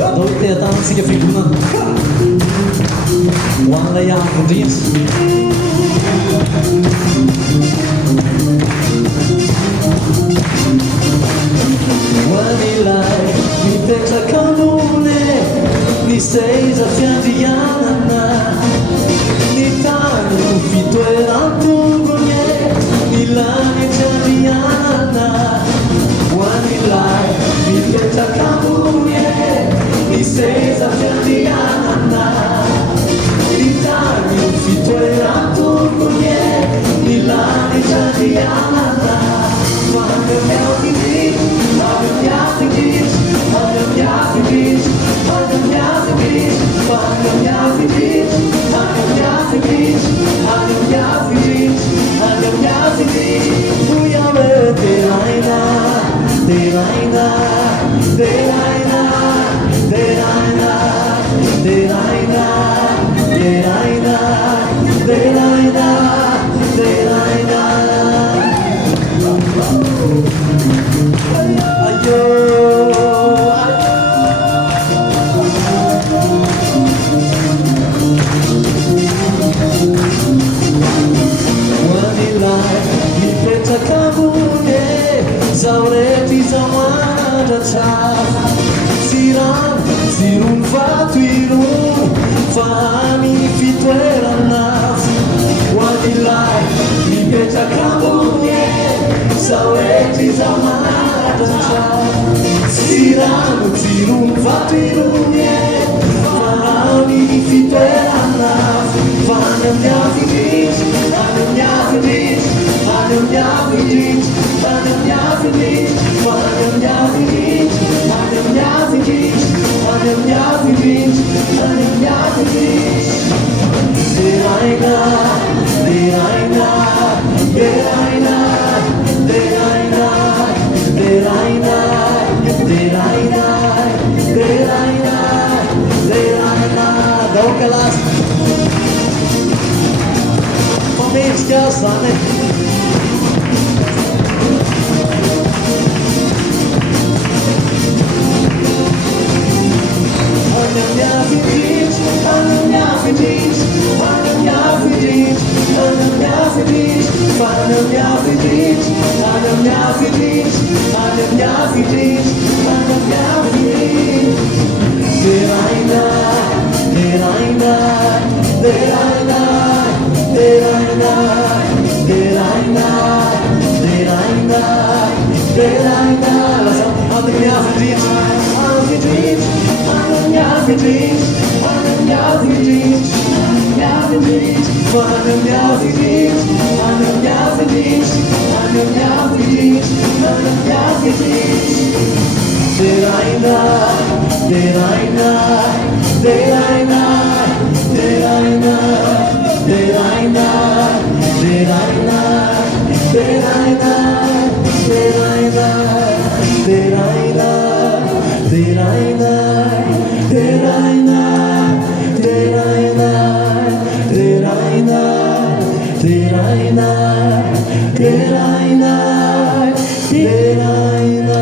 Dove te danzi che figura One lay out for this Wanilai mi peccia comune mi sei zafiandiana ni tani ufito era tu gogne ni lani giandiana Wanilai mi peccia comune mi sei zafiandiana ni tani ufito era tu gogne ni lani giandiana Quando mi affitti, quando mi affitti, quando mi affitti, quando mi affitti, quando mi affitti, quando mi affitti, quando mi affitti, quando mi affitti, tu ya me deraina, deraina, deraina, deraina, deraina, deraina, deraina, deraina. Wanilai mi peccia comune zaureti zamana chaf siram sirun fatuirun fami fituera naf Wanilai mi peccia comune zaureti zamana chaf siram sirun fatuirun fami fituera naf Vanya mi affitti, vanya mi affitti, vanya mi affitti, vanya mi affitti, vanya mi affitti, vanya mi affitti, vanya mi affitti, vanya mi affitti. Deraina, deraina, deraina, deraina, deraina, deraina, deraina, deraina. Dau kelas. Pomyślcie same Deraina, deraina, deraina Deraina, deraina, deraina, deraina. Anda mi affitti, affitti, anda mi affitti, anda mi affitti, anda mi affitti, anda mi affitti, anda mi affitti, anda mi affitti, anda mi affitti. Deraina, deraina, deraina, deraina. Deraina, deraina, deraina, deraina, deraina, deraina, deraina, deraina, deraina, deraina, deraina, deraina.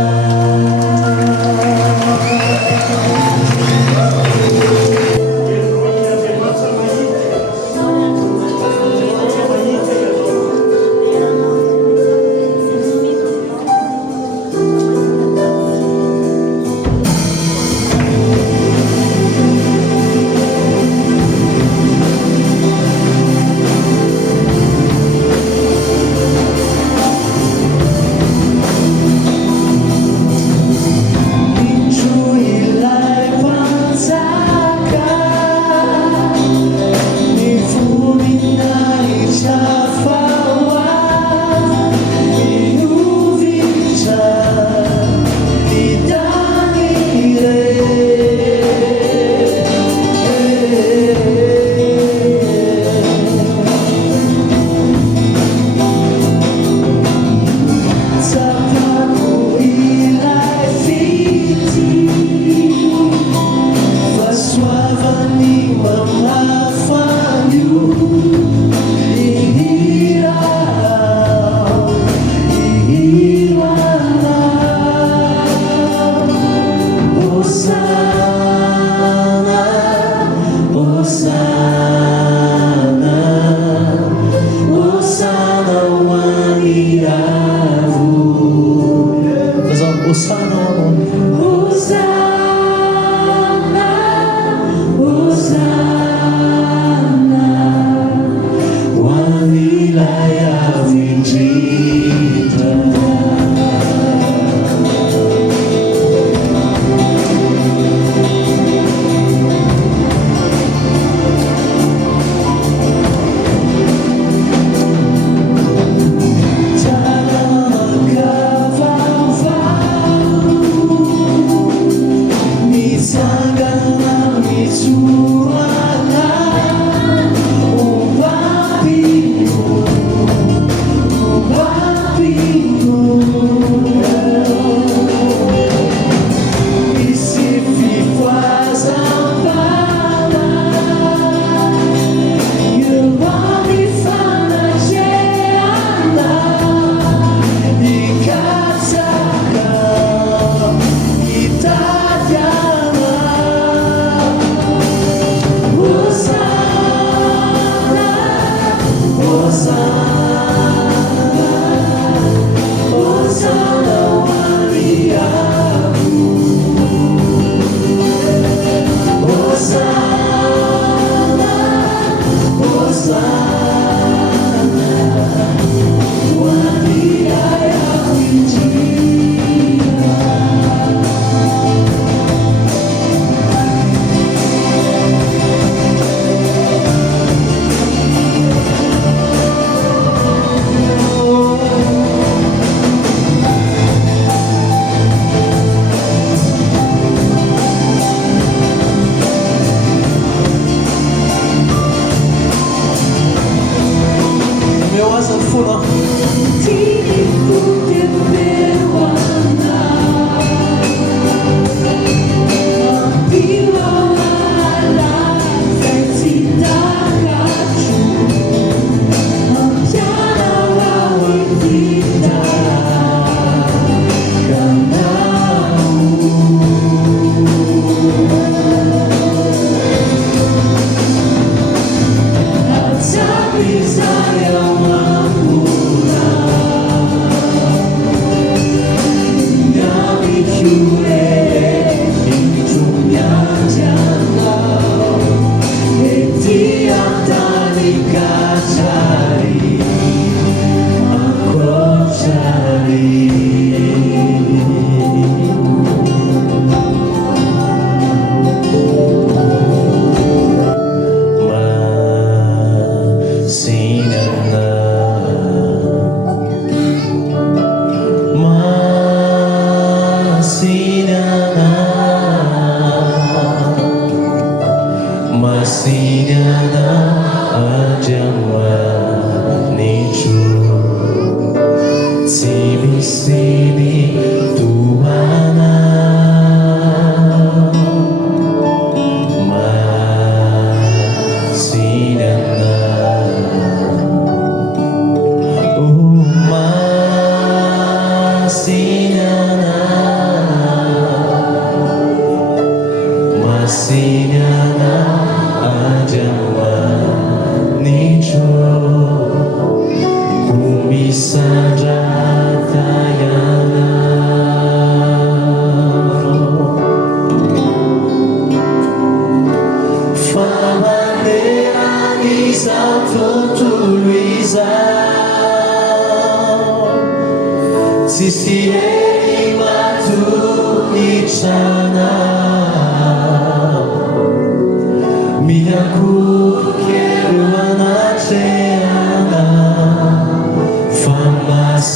Masihnya ajawa nicho kumisara tayana famandera ni Santo Luisa sisieri matu ichana miyaku keruana teana famasiana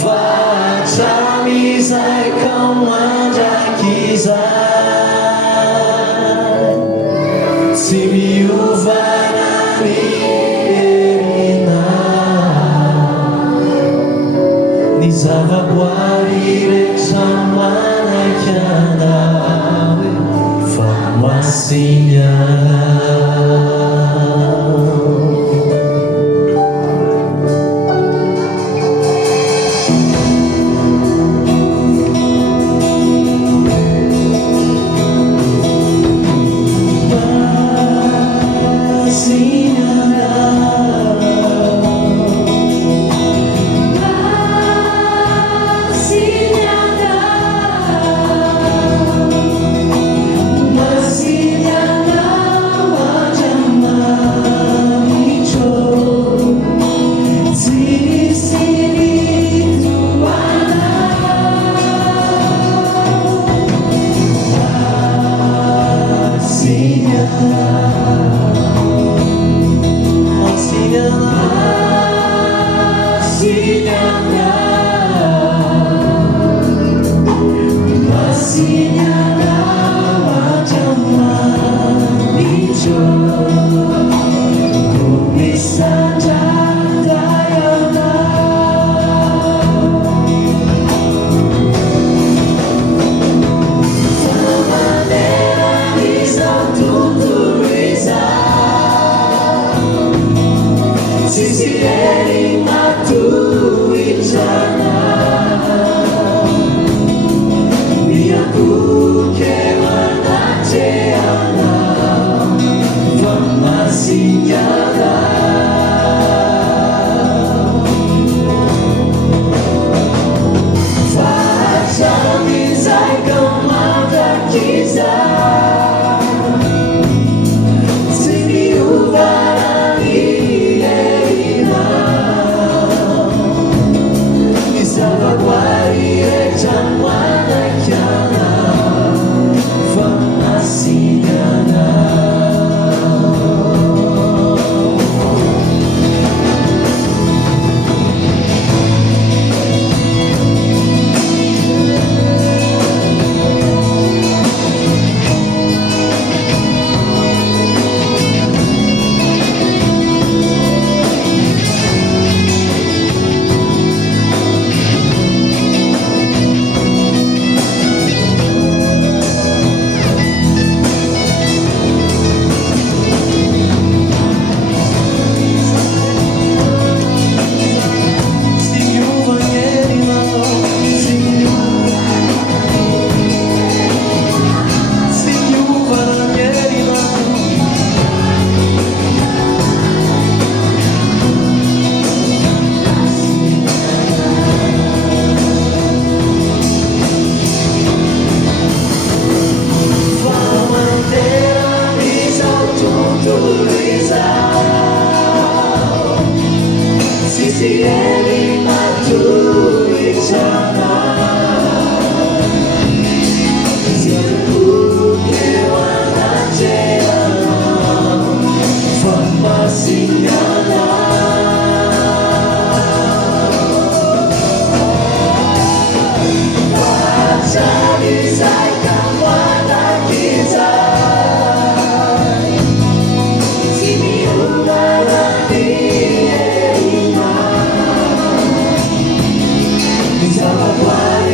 facciami sai kamanja kizai simiuvana erina nizava guarire samana chiana famasiana Sama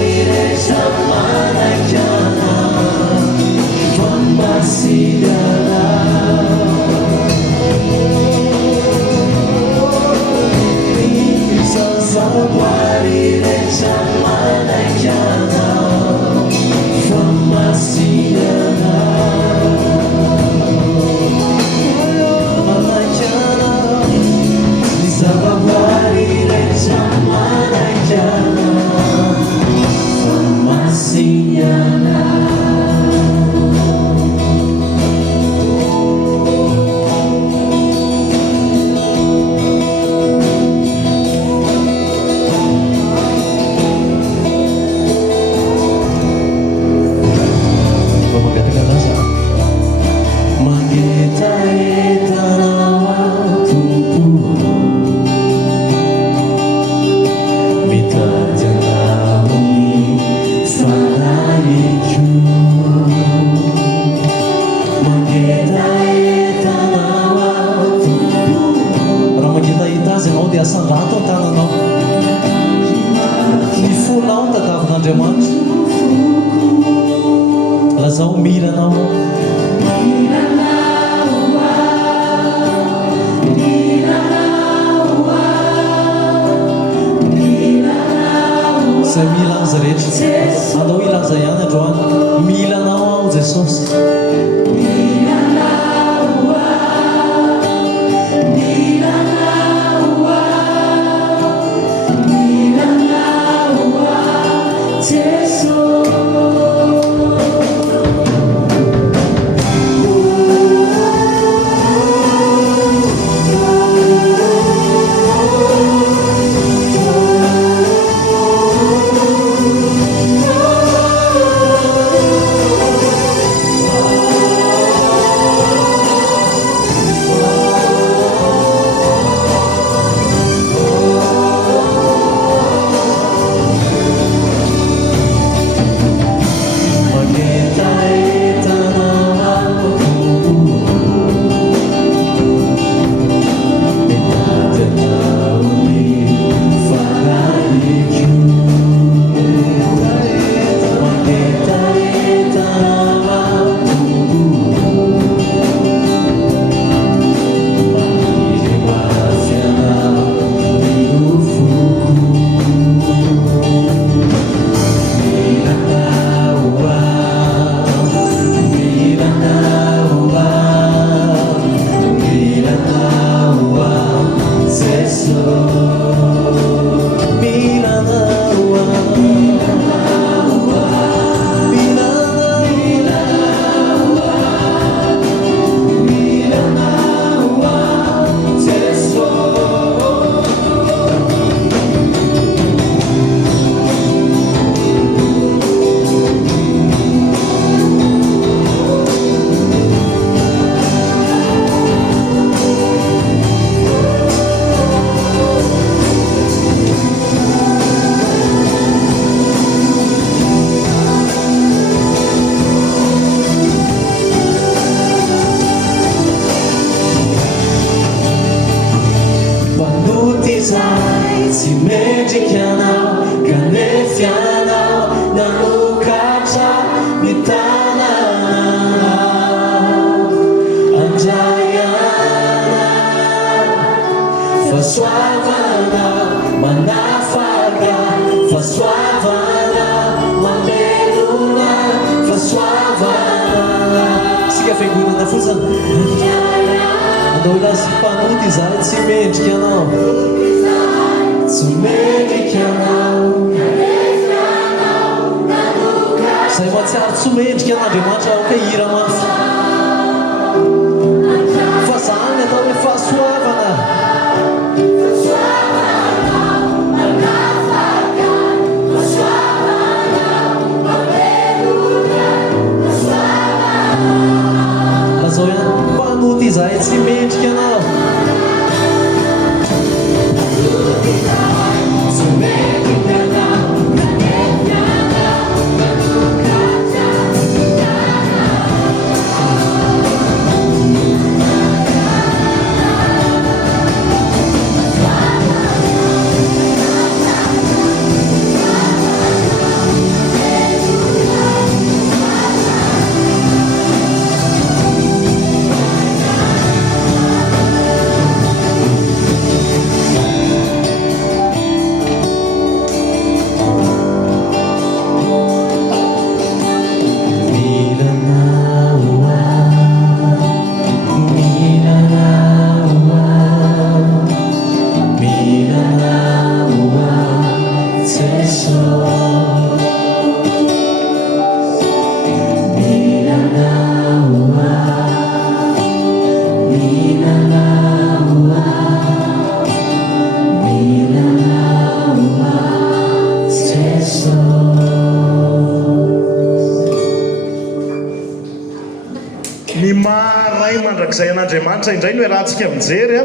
izay an'Andriamanitra indray no rahantsika mijery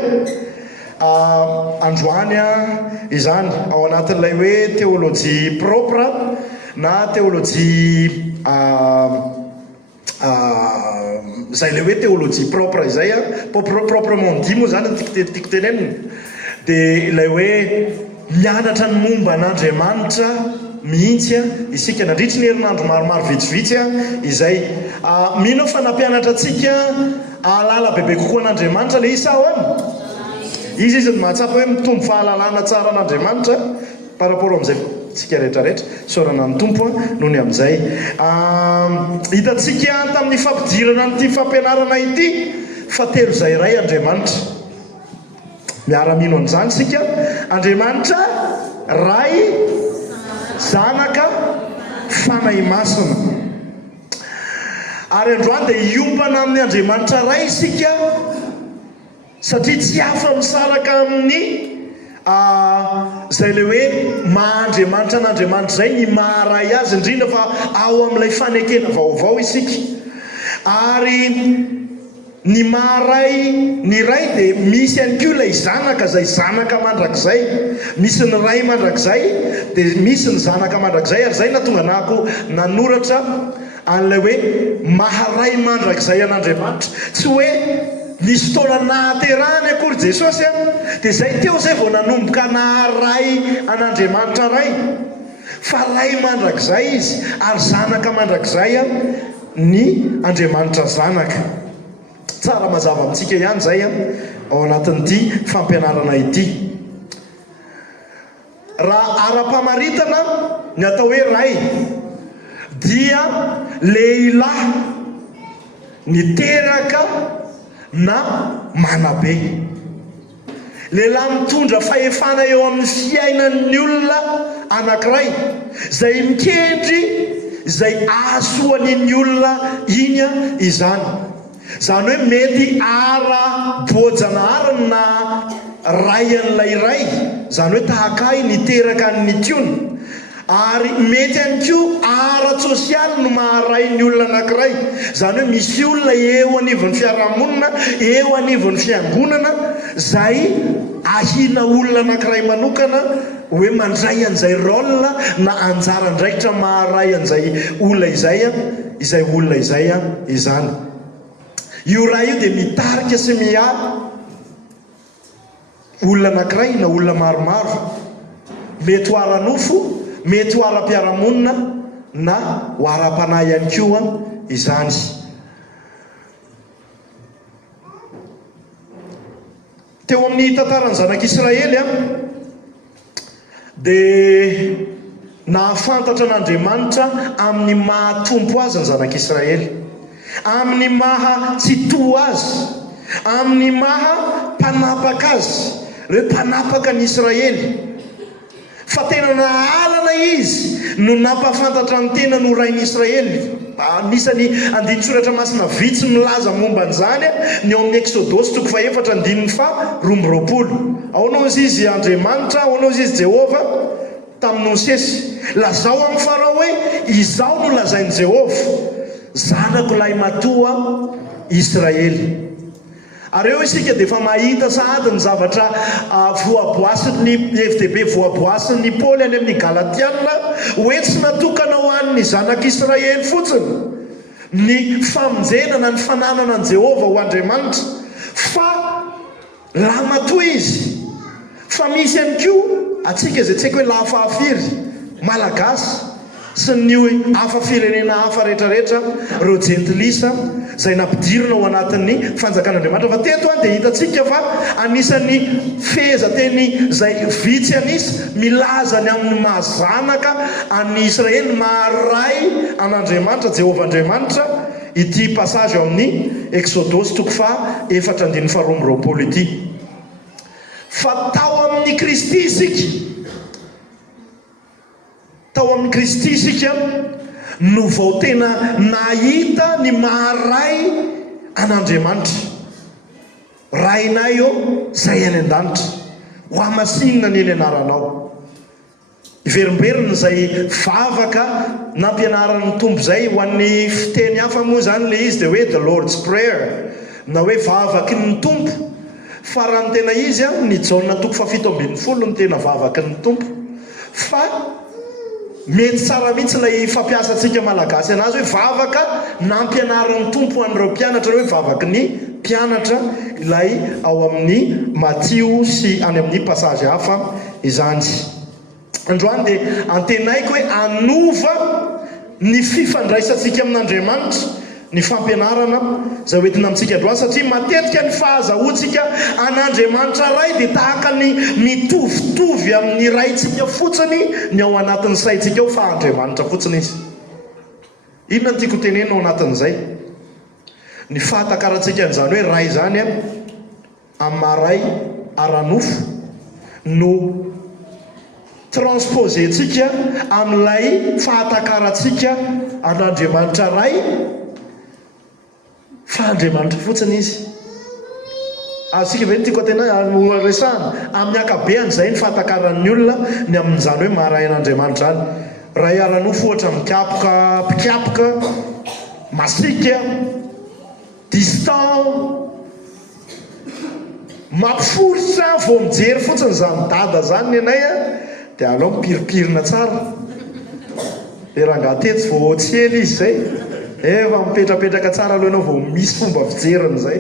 androany izany ao anatin'ilay hoe théologie propre na théologie zay le hoe théologie propre izay proprement dit moa zany tiako tenenina dia ilay hoe mianatra ny momba an'Andriamanitra mihitsy isika nandritra ny herinandro maromaro vitsivitsy izay mino fa nampianatra atsika alala bebe kokoa an'Andriamanitra le isa ao izy mahatsapa hoe mitombo fahalalana tsara an'Andriamanitra par rapport amin'izay tsika rehetrarehetra sorana ny tompo noho ny amin'izay hitatsika tamin'ny fampidirana n'ity fampianarana ity fa telo izay ray Andriamanitra miara-mino an'izany sika Andriamanitra ray zanaka fanahy masina ary androany dia iompana amin'ny Andriamanitra ray isika satria tsy hafa misaraka amin'ny zay le hoe maha-Andriamanitra an'Andriamanitra zay ny maharay azy indrindra fa ao amin'ilay fanekena vaovao isika ary ny maharay ny ray dia misy ihany koa ilay zanaka zay zanaka mandrakizay misy ny ray mandrakizay dia misy ny zanaka mandrakizay ary zay natonga nahako nanoratra an'ilay hoe maharay mandrakizay an'Andriamanitra tsy hoe nisy taona nahaterahany akory Jesosy dia zay teo zay vao nanomboka naharay an'Andriamanitra ray fa ray mandrakizay izy ary zanaka mandrakizay ny Andriamanitra zanaka tsara mazava amintsika ihany zay ao anatin'ity fampianarana ity raha ara-pamaritana ny atao hoe ray dia lehilahy niteraka na manabe lehilahy mitondra fahefana eo amin'ny fiainan'ny olona anankiray zay mikendry zay ahasoan'ny olona iny izany zany hoe mety ara-boajanahary na ray an'ilay ray zany hoe tahakay niteraka ny tiony ary mety ihany koa ara-tsosialy no maharay ny olona anankiray zany hoe misy olona eo anivon'ny fiarahamonina eo anivon'ny fiangonana zay ahina olona anankiray manokana hoe mandray an'izay rôle na anjara ndraikitra maharay an'izay olona izay olona izay izany io raha io dia mitarika sy miahy olona anankiray na olona maromaro mety ho ara-nofo mety ho ara-piarahamonina na ho ara-panahy ihany koa izany teo amin'ny tantarany zanak'Israely dia nahafantatra an'Andriamanitra amin'ny mahatompo azy ny zanak'Israely amin'ny maha tsy to azy amin'ny maha mpanapaka azy hoe mpanapaka ny Israely fa tena nahalana izy no nampahafantatra ny tena no rain'ny Israely anisany andinitsoratra masina vitsy milaza momba an'izany ny ao amin'ny Exodosy 4:220 aonao izy Andriamanitra aonao izy Jehova tamin'ny Mosesy lazao amin'ny Farao hoe izao no lazain'i Jehova zanako lahy matoa Israely ary eo isika dia efa mahita sahady ny zavatra voaboasin'ny FDB voaboasin'ny Paoly any amin'ny Galatiana hoe tsy natokana ho an'ny zanak'Israely fotsiny ny famonjenana ny fananana an' Jehova ho Andriamanitra fa lahy matoa izy fa misy ihany koa atsika izay tsy haiko hoe lahafahafiry malagasy sy ny hafa firenena hafa rehetrarehetra reo jentilisa zay nampidirina ao anatin'ny fanjakan'Andriamanitra fa teto dia hitatsika fa anisan'ny fehezanteny zay vitsy anisy milaza ny amin'ny mahazanaka an'ny Israely maharay an'Andriamanitra Jehova Andriamanitra ity passage ao amin'ny Exodosy 4:420 ity fa tao amin'ny Kristy isika tao amin'ny Kristy isika no vao tena nahita ny maharay an'Andriamanitra rainay eo zay any an-danitra ho amasinina ny eny anaranao iverimberina zay vavaka nampianaran'ny tombo zay ho an'ny fiteny hafa moa zany le izy dia hoe the Lord's Prayer na hoe vavaky ny tompo fa raha ny tena izy a ny jaona toko fa 7 ny tena vavaky ny tompo fa mety tsara mihitsy ilay fampiasantsika malagasy anazy hoe vavaka nampianaran'ny tompo an'ireo mpianatra hoe vavaky ny mpianatra ilay ao amin'ny Matio sy any amin'ny passage hafa izany. Androany dia antenaiko hoe anova ny fifandraisantsika amin'Andriamanitra ny fampianarana zay hoentina amintsika androany satria matetika ny fahazahoantsika an'Andriamanitra ray dia tahaka ny mitovitovy amin'ny raintsika fotsiny ny ao anatin'ny saintsika ao fa Andriamanitra fotsiny izy. Inona no tiako tenena ao anatin'izay? Ny fahatakarantsika an'izany hoe ray zany a amin'ny maharay aranofo no transposentsika amin'ilay fahatakarantsika an'Andriamanitra ray fa Andriamanitra fotsiny izy. Asika ve tiako tena resahana amin'ny akabeany zay ny fahatakaran'ny olona ny amin'izany hoe maharay an'Andriamanitra any. Ray aranofo ohatra mikapoka masika distant mampiforitra vao mijery fotsiny zany dada zany ny anay a dia alao mipiripirina tsara dia raha ngatetsy vao tsely izy zay efa mipetrapetraka tsara aloha ianao vao misy fomba fijeriny zay.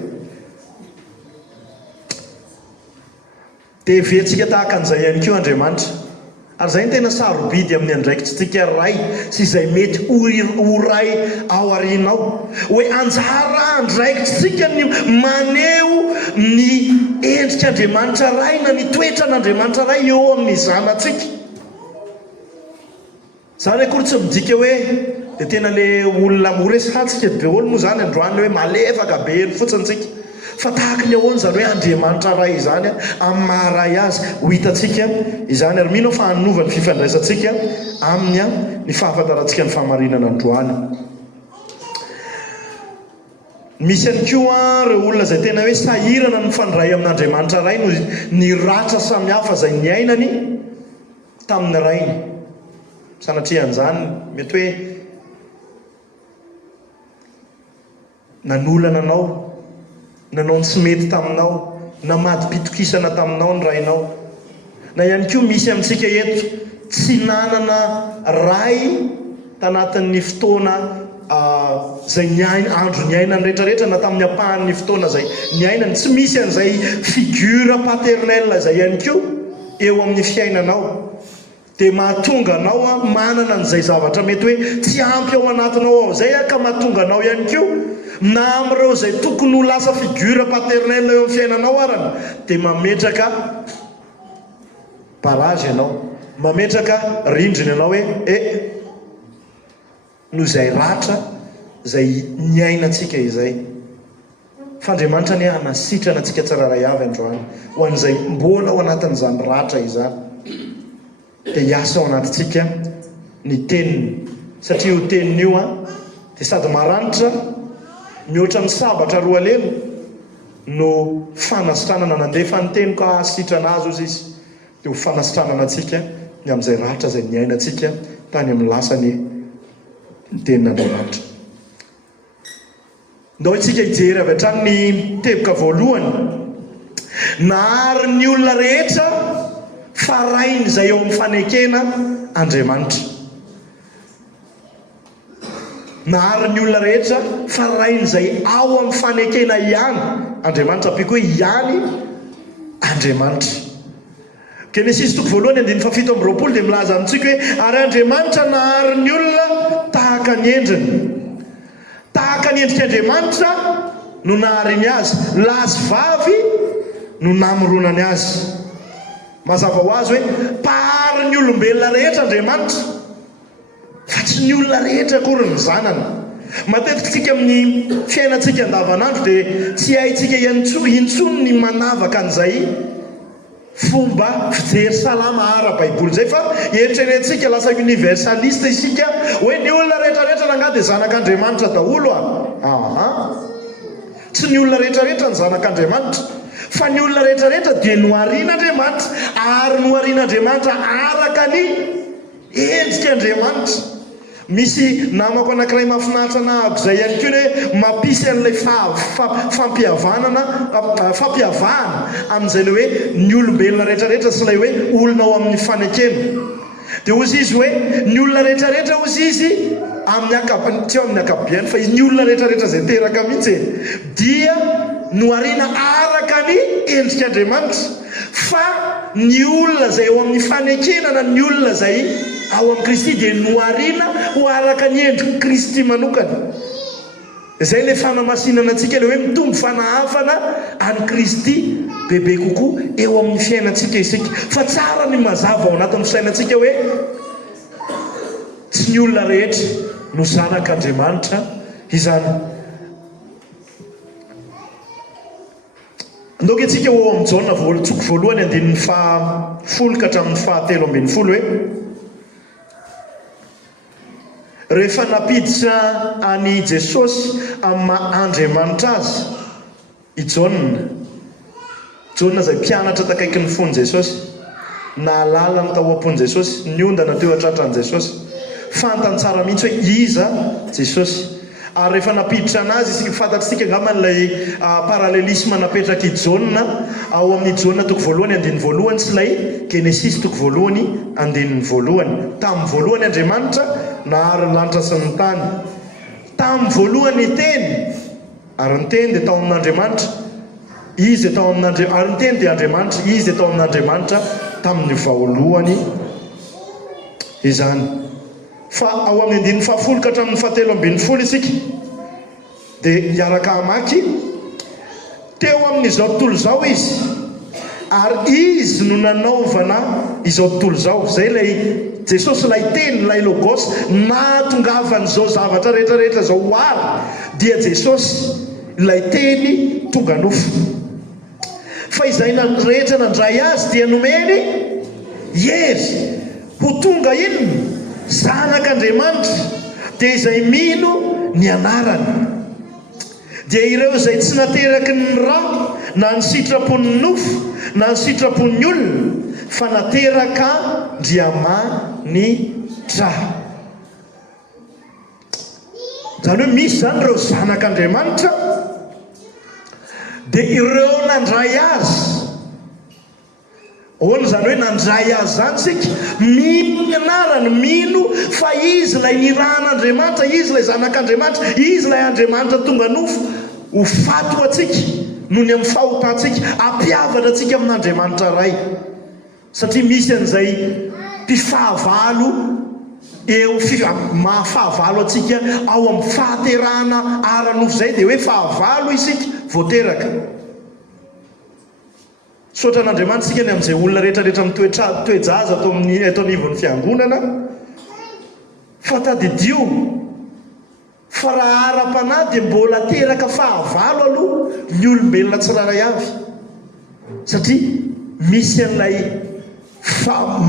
Dia veantsika tahaka an'izay ihany koa Andriamanitra ary zay ny tena sarobidy amin'ny andraikitsika ray sy izay mety ho ray ao aorianao hoe anjara andraikitsika ny maneho ny endrika Andriamanitra ray na ny toetra n'Andriamanitra ray eo amin'ny zanatsika. Zany akory tsy midika hoe dia tena le olona moresatsika daholo moa zany androany hoe malefaka be eny fotsiny tsika fa tahaka ny ahoana zany hoe Andriamanitra ray izany amin'ny maharay azy ho hitatsika izany ary mino fa hanova ny fifandraisantsika amin'ny ny fahafantarantsika ny fahamarinana androany. Misy ihany koa ireo olona zay tena hoe sahirana ny fandray amin'Andriamanitra ray no ny ratra samihafa zay niainany tamin'ny rainy. Sanatria an'izany mety hoe nanolana anao, nanao ny tsy mety taminao, namady pitokisana taminao ny rainao. Na ihany koa misy amintsika eto tsy nanana ray tanatin'ny fotoana zay andro niainany rehetrarehetra na tamin'ny ampahan'ny fotoana zay niainany, tsy misy an'izay figure paternel zay ihany koa eo amin'ny fiainanao. Dia mahatonga anao manana an'izay zavatra mety hoe tsy ampy ao anatinao ao zay ka mahatonga anao ihany koa na amin'ireo zay tokony ho lasa figure paternel eo amin'ny fiainanao arany dia mametraka barage ianao, mametraka rindrina ianao hoe no izay ratra zay niainantsika izay. Fa Andriamanitra ny hanasitrana antsika tsiraray avy androany ho an'izay mbola ao anatin'izany ratra izany. Dia hiasa ao anatintsika ny teniny satria io teniny io dia sady maranitra mihoatra ny sabatra roa lelo no fanasitranana nandefa ny teny ka hasitrana azy ozy izy dia ho fanasitranana antsika ny amin'izay ratra zay niainantsika tany amin'ny lasany tenin'Andriamanitra. Ndao itsika hijery avy hatrany ny teboka voalohany nahary ny olona rehetra farainy zay eo amin'ny fanekena Andriamanitra. Nahary ny olona rehetra farainy zay ao amin'ny fanekena ihany Andriamanitra, apiko hoe ihany Andriamanitra. Genesis toko voalohany 17:20 dia milaza amintsika hoe ary Andriamanitra nahary ny olona tahaka ny endriny, tahaka ny endrik'Andriamanitra no nahariny azy, lahy sy vavy no namoronany azy. Mazava ho azy hoe pahary ny olombelona rehetra Andriamanitra fa tsy ny olona rehetra akory ny zanany. Matetika tsika amin'ny fiainantsika andavanandro dia tsy haintsika intsony ny manavaka an'izay fomba fijery salama ara-baiboly zay, fa eritreretintsika lasa universaliste isika hoe ny olona rehetrarehetra nanga dia zanak'Andriamanitra daholo tsy ny olona rehetrarehetra ny zanak'Andriamanitra fa ny olona rehetrarehetra dia noharian'Andriamanitra ary noharian'Andriamanitra araka ny endrik'Andriamanitra. misy namako anankiray mahafinaritra anahako zay ihany koa hoe mampisy an'ilay fampiavahana amin'izay le hoe ny olombelona rehetrarehetra sy ilay hoe olona ao amin'ny fanekena. dia ozy izy hoe ny olona rehetrarehetra ozy izy tsy eo amin'ny akabiany fa ny olona rehetrarehetra zay teraka mihitsy dia noariana araka ny endrik'Andriamanitra, fa ny olona zay eo amin'ny fanekenana ny olona zay ao amin'ny Kristy dia noariana ho araka ny endrika Kristy manokana. Zay le fanamasinana antsika le hoe mitombo fanahafana any Kristy bebe kokoa eo amin'ny fiainantsika isika. Fa tsara ny mazava ao anatin'ny fisainantsika hoe tsy ny olona rehetra no zanak'Andriamanitra izany. Ndoka antsika eo amin'ny Jaona tsoko voalohany andinin'ny 10 ka hatramin'ny 13 hoe rehefa napiditra any Jesosy amin'ny maha-Andriamanitra azy i Jaona zay mpianatra takaiky ny fony Jesosy, nahalala ny tahoam-pony Jesosy, ny ondana teo antratran'i Jesosy, fantany tsara mihitsy hoe iza Jesosy. Ary rehefa napiditra anazy fantatritsika angamba n'ilay paralelisme napetraka i Jaona ao amin'ny Jaona toko voalohany andiny voalohany sy ilay Genesis toko voalohany andininy voalohany. Tamin'ny voalohany Andriamanitra nahary ny lanitra sy ny tany. Tamin'ny voalohany teny ary ny teny dia tao amin'Andriamanitra, izy dia tao amin'Andriamanitra, ary ny teny dia Andriamanitra, izy dia tao amin'Andriamanitra tamin'ny voalohany izany. Fa ao amin'ny andininy 10 ka hatramin'ny 17 isika dia hiaraka hamaky teo amin'izao tontolo izao izy, ary izy no nanaovana izao tontolo izao. Zay lay Jesosy lay teny lay logos nahatongavany izao zavatra rehetrarehetra izao ho ary dia Jesosy lay teny tonga nofo. Fa izay rehetra nandray azy dia nomeny hery ho tonga inona zanak'Andriamanitra, dia izay mino ny anarany. Dia ireo izay tsy nateraky ny ra na ny sitrapony nofo na ny sitrapony olona, fa nateraka Andriamanitra. Zany hoe misy zany ireo zanak'Andriamanitra dia ireo nandray azy. Ahoana zany hoe nandray azy zany sika? Mino ny anarany, mino fa izy lay niran'Andriamanitra, izy lay zanak'Andriamanitra, izy lay Andriamanitra tonga nofo ho fato atsika noho ny amin'ny fahotantsika, ampiavana atsika amin'Andriamanitra ray. Satria misy an'izay mpifahavalo eo mahafahavalo atsika ao amin'ny fahaterahana ara-nofo zay dia hoe fahavalo isika voateraka. Sotra n'Andriamanitra sika ny amin'izay olona rehetrarehetra mitoejaza atao anivon'ny fiangonana, fa tadidio fa raha ara-panahy dia mbola teraka fahavalo aloha ny olombelona tsiraray avy, satria misy an'ilay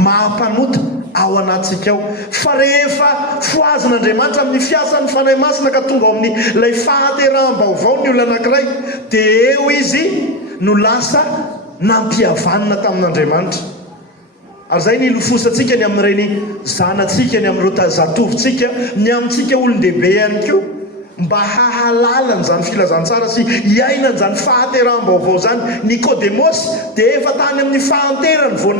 mahampanota ao anatsika ao. Fa rehefa foazan'Andriamanitra amin'ny fiasan'ny fanahy masina ka tonga ao amin'ny lay fahateraham-baovao ny olona anankiray, dia eo izy no lasa nampihavanina tamin'Andriamanitra. Ary zay ny ilofosantsika ny amin'ireny zanatsika, ny amin'ireo zatovintsika, ny amintsika olon-dehibe ihany koa, mba hahalala n'izany filazantsara sy hiaina n'izany fahateraham-baovao zany. Nikodemosy dia efa tany amin'ny fahanterany vao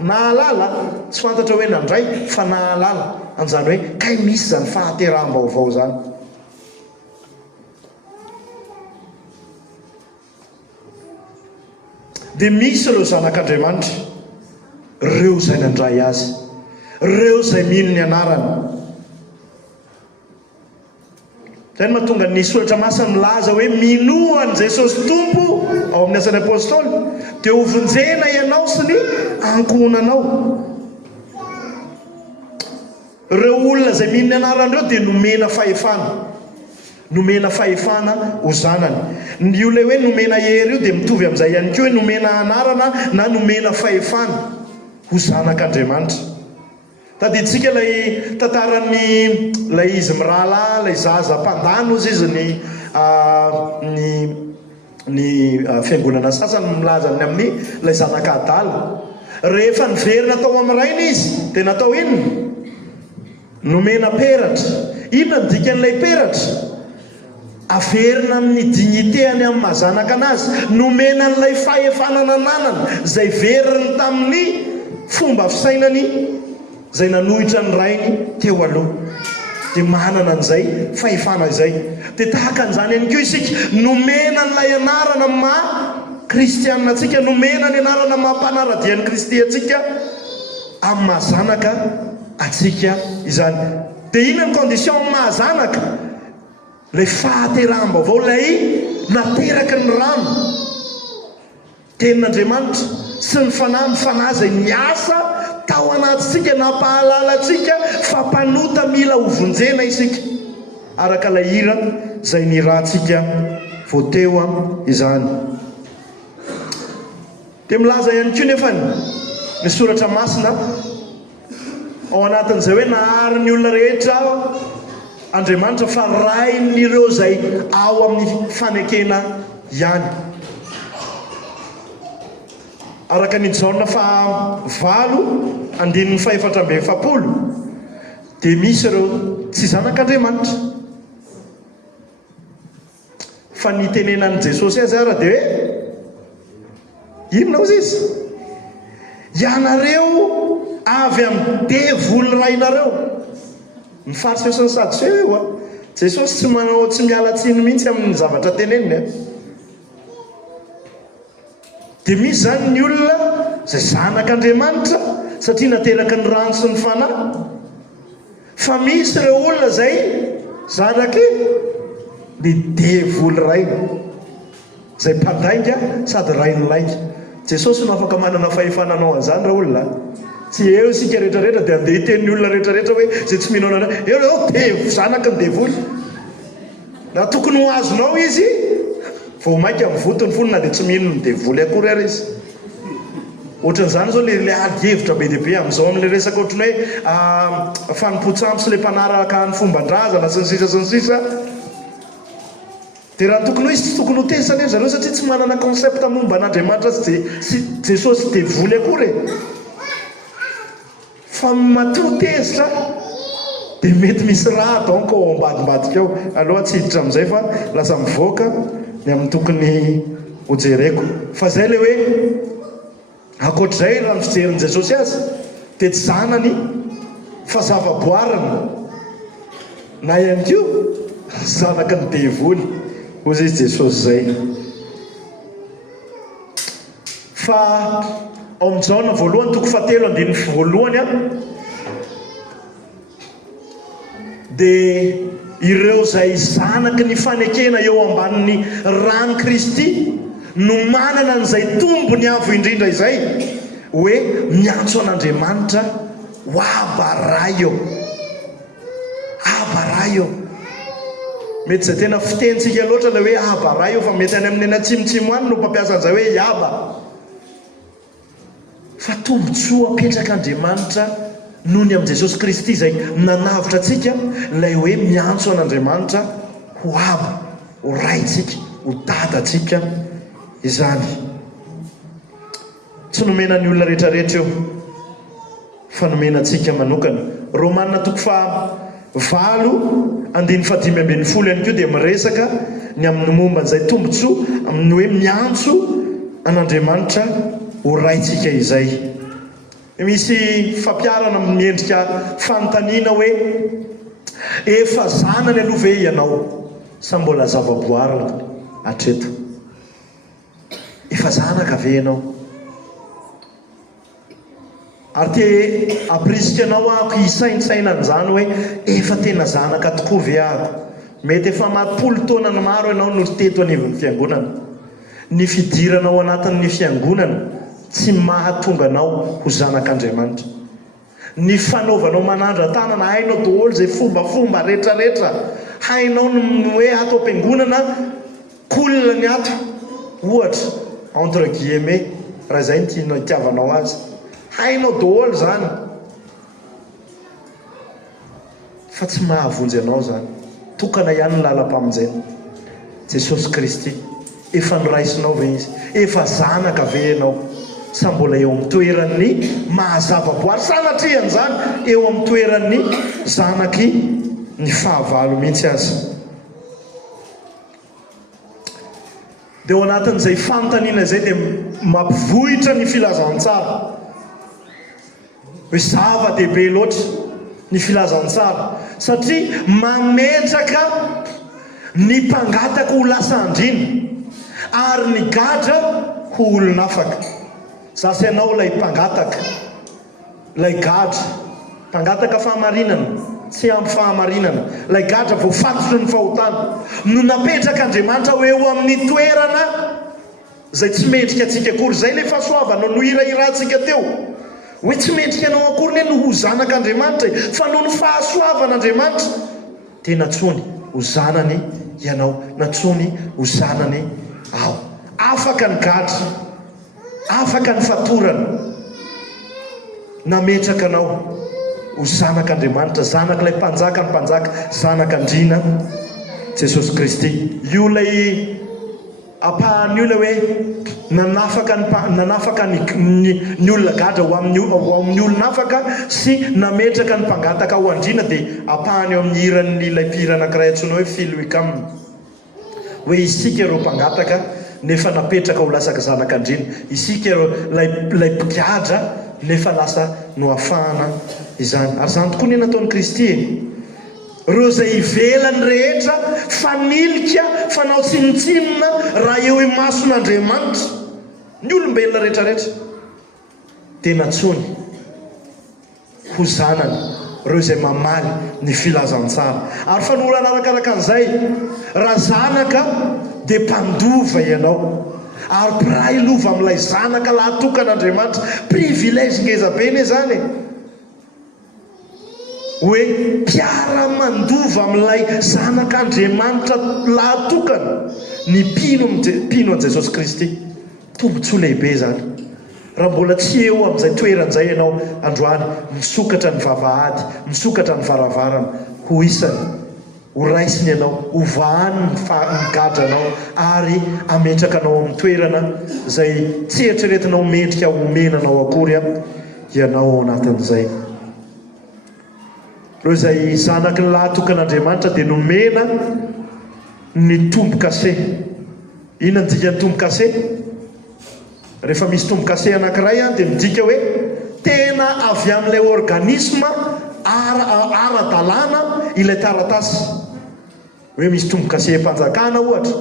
nahalala, tsy fantatra hoe nandray fa nahalala, an'izany hoe kay misy zany fahateraham-baovao zany. Dia misy ireo zanak'Andriamanitra, ireo izay nandray azy, ireo izay mino ny anarany. Zay no mahatonga ny soratra masina milaza hoe minoan' Jesosy Tompo ao amin'ny asan'ny apôstôly dia hovonjena ianao sy ny ankohonanao. Ireo olona izay mino ny anarany ireo dia nomena fahefana ho zanany. Io le hoe nomena hery io dia mitovy amin'izay ihany koa hoe nomena anarana na nomena fahefana ho zanak'Andriamanitra. Tadiditsika lay tantaran'ny lay izy mirala, lay zaza mpandano ozy izy ny fiangonana sasany milaza ny amin'ny lay zanak'Adala. Rehefa niverina tao amin'ny rainy izy dia natao inona? nomena peratra. Inona ny dikan'ilay peratra? Averina amin'ny dignité-any amin'ny mazanaka anazy, nomena n'ilay fahefanana ananana izay veriny tamin'ny fomba fisainany izay nanohitra ny rainy teo aloha, dia manana an'izay fahefana izay. Dia tahaka an'izany ihany koa isika, nomena n'ilay anarana maha kristianina antsika, nomena ny anarana maha mpanaradian'ny Kristy antsika amin'ny mahazanaka antsika izany. Dia inona ny condition mahazanaka? Ilay fahateraham-baovao, ilay nateraka ny rano, tenin'Andriamanitra sy ny fanahy mifanahy izay niasa tao anatintsika, nampahalala antsika fa mpanota mila hovonjena isika araka ilay hira izay nirahantsika vao teo izany. Dia milaza ihany koa nefany ny soratra masina ao anatin'izay hoe nahary ny olona rehetra Andriamanitra fa rain'ireo izay ao amin'ny fanekena ihany. Araka ny Jaona 5:7 dia misy ireo tsy zanak'Andriamanitra. Fa ny tenenan'i Jesosy azy ara dia hoe inona ozy izy? Ianareo avy amin'ny devoly rainareo. Ny fariseo sy ny sadoseo eo a. Jesosy tsy manao, tsy miala tsiny mihitsy amin'ny zavatra teneniny. Dia misy zany ny olona izay zanak'Andriamanitra satria nateraka ny rano sy ny fanahy. Fa misy ireo olona izay zanaky ny devoly raina, izay mpandainga sady rainy lainga. Jesosy no afaka manana fahefananao an'izany raha olona. Tsy eo isika rehetrarehetra dia andeha hiten'ny olona rehetrarehetra hoe izay tsy mihinao anana eo zanaky ny devoly. Na tokony ho azonao izy vao mainka amin'ny votony fony na dia tsy mihino ny devoly akory ary izy. Ohatran'izany zao le ady-hevitra be dia be amin'izao amin'ilay resaka ohatrany hoe fanompoan-tsampy sy ilay mpanaraka ny fomban-drazana sy ny sisa sy ny sisa. Dia raha tokony hoe izy tsy tokony ho tezitra anie zareo satria tsy manana concept momba an'Andriamanitra sy Jesosy devoly akory. Fa matoa tezitra dia mety misy raha donc ao ambadimbadika ao. Aloha tsy hiditra amin'izay fa lasa mivoaka ny amin'ny tokony hojereko. Fa izay ilay hoe ankoatr'izay raha ny fijerin'i Jesosy azy dia tsy zanany fa zavaboarana na ihany koa zanaky ny devoly hozy izy Jesosy izay. Fa ao amin'ny Jaona 1:7 dia ireo izay zanaky ny fanekena eo ambanin'ny rano Kristy no manana an'izay tombony avo indrindra izay hoe miantso an'Andriamanitra ho abaraio. Abaraio. Mety izay tena fitentsika loatra ilay hoe abaraio, fa mety any amin'ny atsimotsimo any no mpampiasa an'izay hoe iaba. Fa tombontsoa apetrak'Andriamanitra noho ny amin'i Jesosy Kristy izay nanavitra antsika ilay hoe miantso an'Andriamanitra ho aba, ho raitsika, ho dadantsika izany. Tsy nomena ny olona rehetrarehetra eo fa nomena antsika manokana. Romanina 5:5-5 ihany koa dia miresaka ny amin'ny momba an'izay tombontsoa amin'ny hoe miantso an'Andriamanitra ho raitsika izay. Misy fampiarana miendrika fanontaniana hoe efa zanany aloha ve ianao sa mbola zavaboary hatreto? Efa zanaka ve ianao? Ary te aprisika anao ako hisaintsaina an'izany hoe efa tena zanaka tokoa ve ako? Mety efa matopolo taona ny maro ianao no teto anivon'ny fiangonana. Ny fidiranao anatin'ny fiangonana tsy mahatonga anao ho zanak'Andriamanitra. Ny fanaovanao manandra-tanana, hainao daholo izay fombafomba rehetrarehetra, hainao ny hoe ato am-piangonana kolona ny ato ohatra entre guillemets raha izay ny tianao itiavanao azy, hainao daholo zany fa tsy mahavonjy anao zany. Tokana ihany ny lalam-pamonjena. Jesosy Kristy efa niraisinao ve izy? Efa zanaka ve ianao? sa mbola eo amin'ny toeran'ny mahazavaboary sanatriany zany eo amin'ny toeran'ny zanaky ny fahavalo mihitsy azy. dia ao anatin'izay fanontaniana zay dia mampivohitra ny filazantsara hoe zava-dehibe loatra ny filazantsara satria mametraka ny mpangataka ho lasa andrina ary ny gadra ho olonafaka. Zasy ianao lay mpangataka, lay gadra, mpangataka fahamarinana, tsy ampy fahamarinana, lay gadra voafatotry ny fahotana no napetraka Andriamanitra hoe eo amin'ny toerana zay tsy mendrika atsika akory. Zay le fahasoavana no irairatsika teo hoe tsy mendrika anao akory ne no ho zanak'Andriamanitra fa no ny fahasoavan'Andriamanitra dia natsony ho zanany ianao, natsony ho zanany ao. Afaka ny gadra, afaka ny fatorana, nametraka anao ho zanak'Andriamanitra, zanak'ilay mpanjaka ny mpanjaka, zanak'Andriana Jesosy Kristy. Io lay apahan'ny olona hoe nanafaka ny olona gadra ho amin'ny olona afaka sy nametraka ny mpangataka ho andrina, dia apahany eo amin'ny iran'ny ilay mpihira anankiray antsoina hoe filoikamina hoe isika ireo mpangataka nefa napetraka ho lasaka zanak'Andriana, isika ireo lay mpigadra nefa lasa no afahana izany. Ary zany tokoa ny nataon'i Kristy reo zay ivelany rehetra fanilika fanao tsinotsinona raha eo imason'Andriamanitra ny olombelona rehetrarehetra dia natsony ho zanany reo zay mamaly ny filazantsara. Ary fanorana arakaraka an'izay, raha zanaka dia mpandova ianao ary piray lova amin'ilay zanaka lahatokan'Andriamanitra. Privilège ngezabe ne zany hoe mpiara-mandova amin'ilay zanak'Andriamanitra lahatokana ny mpino an' Jesosy Kristy. Tombotsoa lehibe zany. Raha mbola tsy eo amin'izay toeran'izay ianao androany, misokatra ny vavahady, misokatra ny varavarana, ho isany, ho raisiny ianao, ho vahany ny gadranao ary ametraka anao amin'ny toerana zay tsy eritreretinao mendrika homenanao akory ianao ao anatin'izay. Reo zay zanaky ny lahatokan'Andriamanitra dia nomena ny tombo-kase. Inona ny dika ny tombo-kase? Rehefa misy tombo-kase anankiray dia midika hoe tena avy amin'ilay organisme ara-dalàna ilay taratasy. Hoe misy tombo-kase mpanjakana ohatra,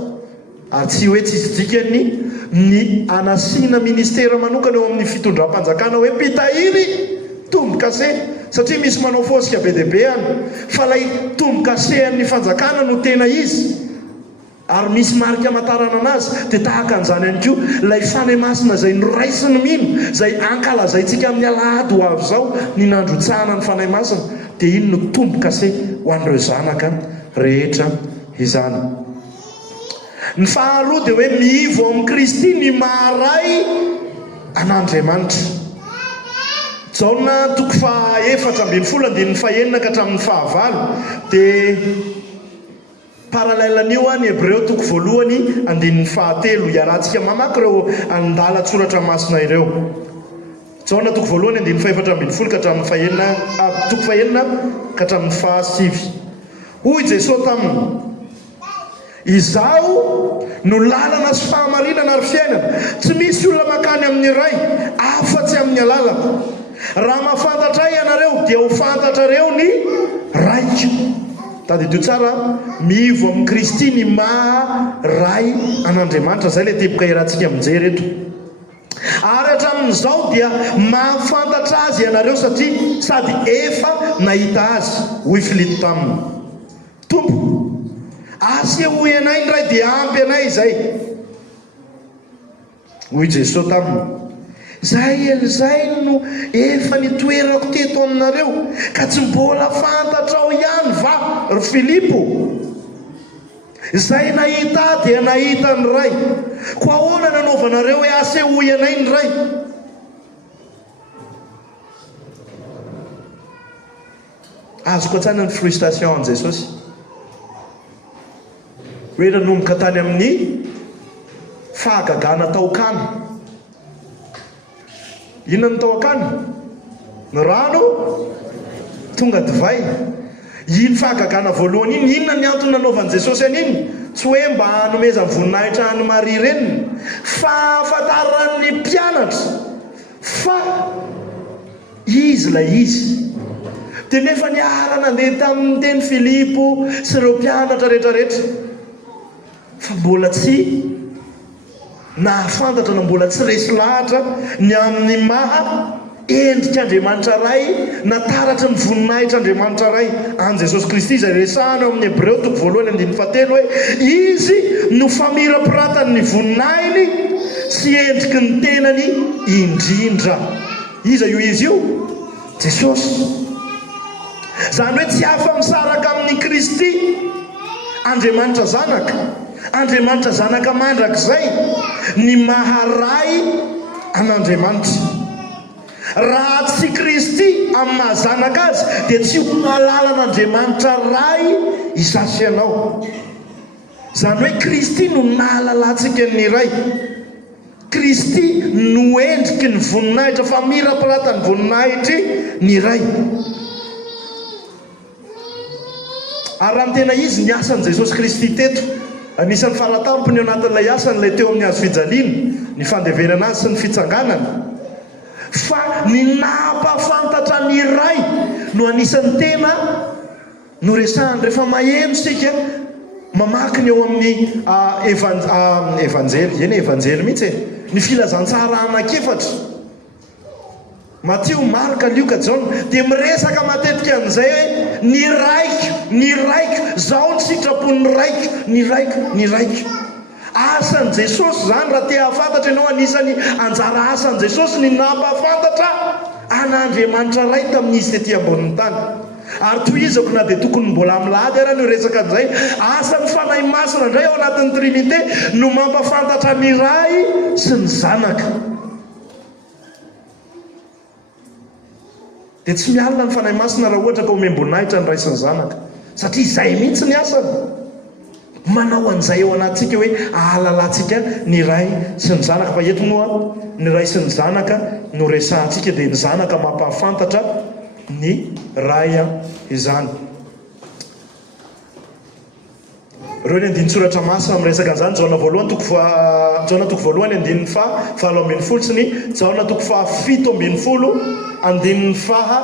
ary tsy hoe tsisy dikany ny anasiana ministera manokana eo amin'ny fitondram-panjakana hoe mpitahiry tombo-kase, satria misy manao fosika be dia be any, fa lay tombo-kasehan'ny fanjakana no tena izy ary misy marika amatarana anazy. Dia tahaka an'izany ihany koa lay fanahy masina zay noraisiny mino, zay ankalazaintsika amin'ny alahady ho avy zao ny nandrotsahana ny fanahy masina, dia iny no tombo-kase ho an'ireo zanaka rehetra izany. Ny faharoa dia hoe miivo amin'ny Kristy ny maharay an'Andriamanitra. Jaona 4:4-5 ka hatramin'ny 5 dia paralèlen'io ny Hébreo 1:1-5 iarahantsika mamaky ireo andalatsoratra masina ireo. Jaona 1:5-4 ka hatramin'ny 5 ka hatramin'ny 5. Hoy Jesosy taminy: izaho no lalana sy fahamarinana ary fiainana, tsy misy olona makany amin'ny ray afa-tsy amin'ny alalako. Raha mahafantatra ianareo dia ho fantatrareo ny raiko. Tadidio tsara, miivo amin'ny Kristy ny maharay an'Andriamanitra. Zay le teboka iarahantsika mijery eto. Ary hatramin'izao dia mahafantatra azy ianareo satria sady efa nahita azy. Hoy Filipo taminy: Tompo, asy ho ianay ndray dia ampy anay izay. Hoy Jesosy taminy: zay elizay no efa nitoerako teto aminareo, ka tsy mbola fantatrao ihany va ry Filipo? Zay nahita dia nahita ny ray. Ko ahoana nanaovanareo hoe ase ho ianay ny ray? Azoko atsana ny frustration an' Jesosy hoe nanomboka tany amin'ny fahagagana taokana inona ny tao akany ny rano tonga divay. Iny fahagagana voalohany iny inona ny antony nanaovan'i Jesosy an'iny? Tsy hoe mba hanomeza voninahitra any Maria reniny, fa ahafantaran'ny mpianatra fa izy la izy. Dia nefa ny ara nandeha tamin'ny teny Filipo sy ireo mpianatra rehetrarehetra, fa mbola tsy nahafantatra na mbola tsy resy lahatra ny amin'ny maha endrik'Andriamanitra ray na taratry ny voninahitr'Andriamanitra ray an Jesosy Kristy, izay resahana amin'ny Hebreo 1:7 hoe izy no famirapiratany ny voninahiny sy endriky ny tenany indrindra. Iza io izy io? Jesosy. Zany hoe tsy hafa misaraka amin'ny Kristy Andriamanitra zanaka, Andriamanitra zanaka mandrakizay ny maharay an'Andriamanitra. Raha tsy Kristy amin'ny mahazanaka azy dia tsy ho nalalan'Andriamanitra ray izasy ianao. Zany hoe Kristy no nahalalantsika ny ray, Kristy no endriky ny voninahitra, famirapiratany voninahitry ny ray. Ary raha ny tena izy ny asan'i Jesosy Kristy teto, anisan'ny faratampony ao anatin'ilay asany ilay teo amin'ny hazo fijaliana, ny fandevenana azy sy ny fitsanganana, fa ny nampafantatra ny ray no anisan'ny tena no resahany rehefa maheno sika mamaky ny eo amin'ny evanjely, eny evanjely mihitsy ny filazantsara anakefatra, Matteo, Marka, Luka, John, dia miresaka matetika an'izay hoe ny raiko, zao ny sitrapon'ny raiko, ny raiko. Asan'i Jesosy zany raha te hahafantatra ianao, anisany anjara asan'i Jesosy ny nampahafantatra an'Andriamanitra ray tamin'izy tetỳ ambonin'ny tany. Ary tohizako na dia tokony mbola milady ara no resaka an'izay, asan'ny fanahy masina indray ao anatin'ny Trinité no mampafantatra ny ray sy ny zanaka. Dia tsy mialina ny fanahy masina raha ohatra ka omem-boninahitra ny ray sy ny zanaka, satria izay mihitsy ny asany, manao an'izay ao anatsika hoe ahalalantsika ny ray sy ny zanaka. Fa eto moa ny ray sy ny zanaka no resahantsika, dia ny zanaka mampahafantatra ny ray izany. Ireo ny andinin-tsoratra masina miresaka an'izany, Jaona voalohany andininy faha 7:20 sy ny Jaona 7:20 andininy faha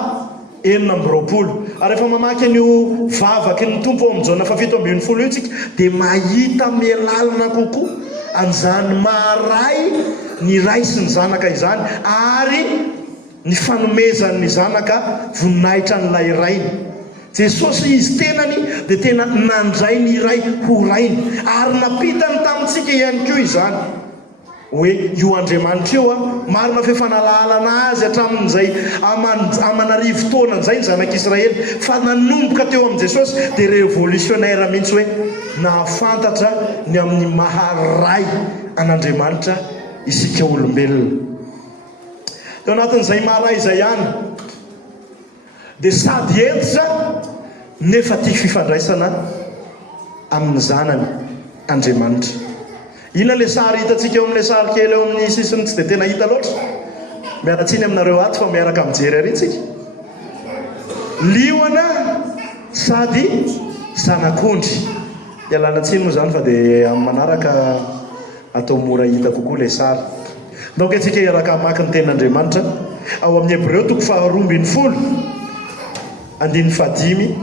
9:20. Ary rehefa mamaky an'io vavaky ny tompo ao amin'ny Jaona 7:20 io tsika dia mahita mialalana kokoa an'izany maharay ny ray sy ny zanaka izany, ary ny fanomezan'ny zanaka voninahitra n'ilay rainy. Jesosy izy tenany dia tena nandray ny ray ho rainy, ary napitany tamintsika ihany koa izany hoe io Andriamanitra io marina fe fanalalana azy hatramin'izay amanarivo taona izay ny zanak'Israely, fa nanomboka teo amin'ny Jesosy dia révolutionnaire mihitsy hoe nahafantatra ny amin'ny maharay an'Andriamanitra isika olombelona. Teo anatin'izay maharay izay ihany dia sady entitra nefa tia fifandraisana amin'ny zanany Andriamanitra. Inona le sary hitantsika eo amin'ilay sary kely eo amin'ny sisiny tsy dia tena hita loatra? Miaratsiny aminareo ato fa miaraka mijery ary tsika. Liona sady zanak'ondry. Ialana tsiny moa zany fa dia amin'ny manaraka atao mora hita kokoa ilay sary. Donc antsika iaraka mamaky ny tenin'Andriamanitra ao amin'ny Hebreo 12:20 andininy faha 5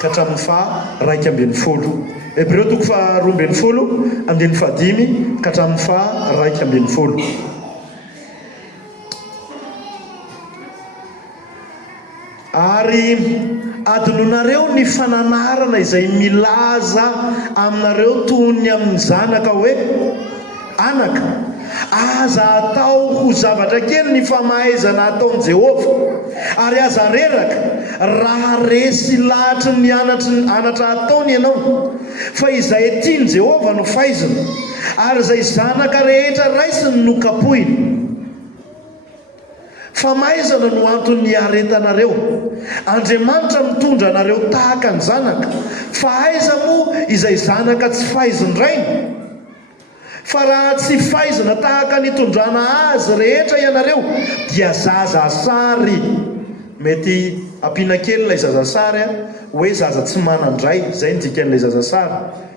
ka hatramin'ny faha 2:20. Hebreo 12:20 andininy faha 5 ka hatramin'ny faha 2:20. Ary adinonareo ny fananarana izay milaza aminareo toy ny amin'ny zanaka hoe anaka, aza atao ho zavatra kely ny famahaizana ataon'i Jehovah, ary aza reraka raha resy lahatry ny anatra ataony ianao, fa izay tiany Jehovah no fahaizana, ary izay zanaka rehetra raisiny no kapohiny. Famahaizana no antony aretanareo. Andriamanitra mitondra anareo tahaka ny zanaka, fa aiza moa izay zanaka tsy fahaizin-drainy? fa raha tsy fahaizana tahaka nitondrana azy rehetra ianareo dia zazasary. Mety ampiana kely ilay zazasary hoe zaza tsy manandray, zay ndikan'ilay zazasary,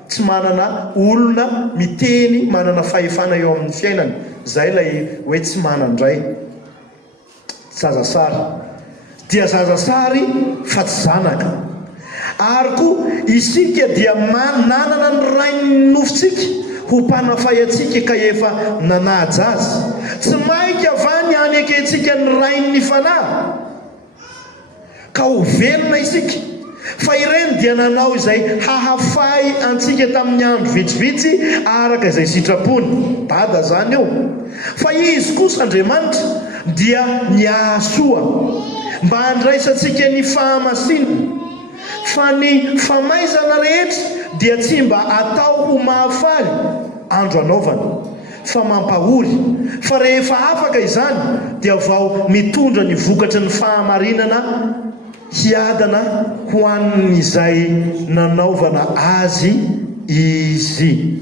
tsy manana olona miteny manana fahefana eo amin'ny fiainany, zay ilay hoe tsy manandray zazasary. Dia zazasary fa tsy zanaka. Ary koa isika dia nanana ny rainy nofontsika ho mpanafay atsika ka efa nanaja azy. Tsy mainka avany any akentsika ny rainy fanahy ka ho velona isika, fa ireny dia nanao izay hahafay antsika tamin'ny andro vitsivitsy araka izay sitrapony Dada zany eo. Fa izy kosa Andriamanitra dia niahasoa mba handraisantsika ny fahamasinana, fa ny famaizana rehetra dia tsy mba atao ho mahafaly andro anaovana, fa mampahory. Fa rehefa afaka izany dia vao mitondra ny vokatry ny fahamarinana hiadana ho an'izay nanaovana azy izy.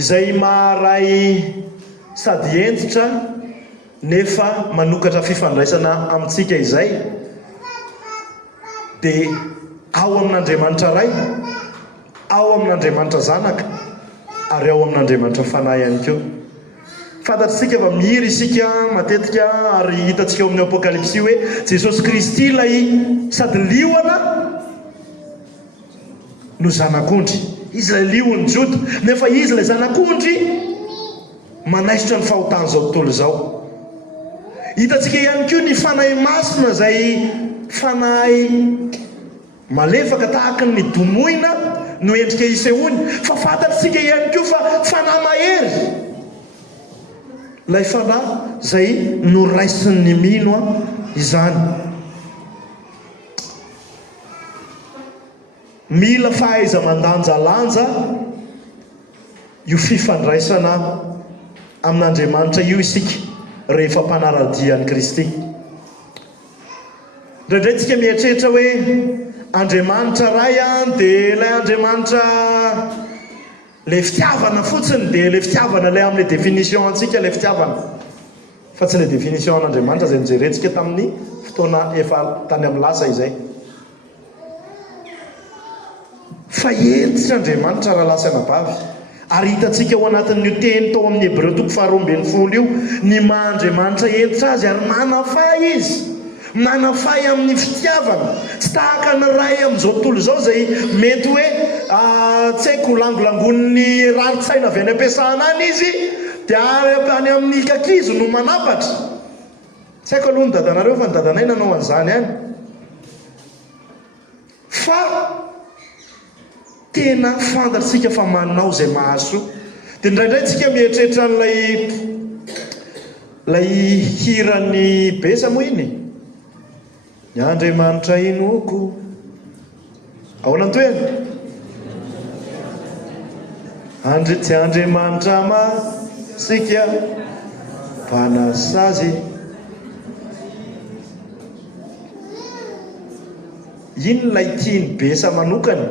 Izay maharay sady entitra nefa manokatra fifandraisana amintsika izay dia ao amin'Andriamanitra ray, ao amin'Andriamanitra zanaka, ary ao amin'Andriamanitra fanahy ihany koa. Fantatsika fa mihiry isika matetika ary hitantsika amin'ny Apokalipsy hoe Jesosy Kristy ilay sady liona no zanak'ondry. Izy ilay liony joto, nefa izy ilay zanak'ondry manaisitra ny fahotany zao tontolo zao. Hitantsika ihany koa ny fanahy masina izay fanahy malefaka tahaka ny domoina no endrika isehoany. Fa fantatsika ihany koa fa fanahy mahery, ilay fanahy izay noraisin'ny mino izany. Mila fahaiza mandanjalanja io fifandraisana amin'Andriamanitra io isika rehefa mpanaradian'i Kristy. Indraindray tsika mieritreritra hoe Andriamanitra ray dia ilay Andriamanitra le fitiavana fotsiny, dia le fitiavana lay amin'ny définition antsika le fitiavana, fa tsy le définition an'Andriamanitra izay nijerentsika tamin'ny fotoana efa tany amin'ny lasa izay. Fa entitra Andriamanitra raha lasa anabavy. Ary hitantsika ao anatin'io teny tao amin'ny Hebreo 12:20 io, ny maha-Andriamanitra entitra azy ary manafay izy, manafay amin'ny fitiavana, tsy tahaka ny ray amin'izao tontolo izao izay mety hoe tsy haiko langolangon'ny raritsaina avy any ampiasana any izy dia any amin'ny kakizo no manapatra. Tsy haiko aloha ny dadanareo fa ny dadanay nanao an'izany any. Fa tena fantatsika fa manao izay mahasoa. Dia indraindray tsika mieritreritra n'ilay hirany besa moa iny, ny Andriamanitra inoko ahoana ny toeny, tsy Andriamanitra masika mpanasazy. Iny ilay tiany besa manokany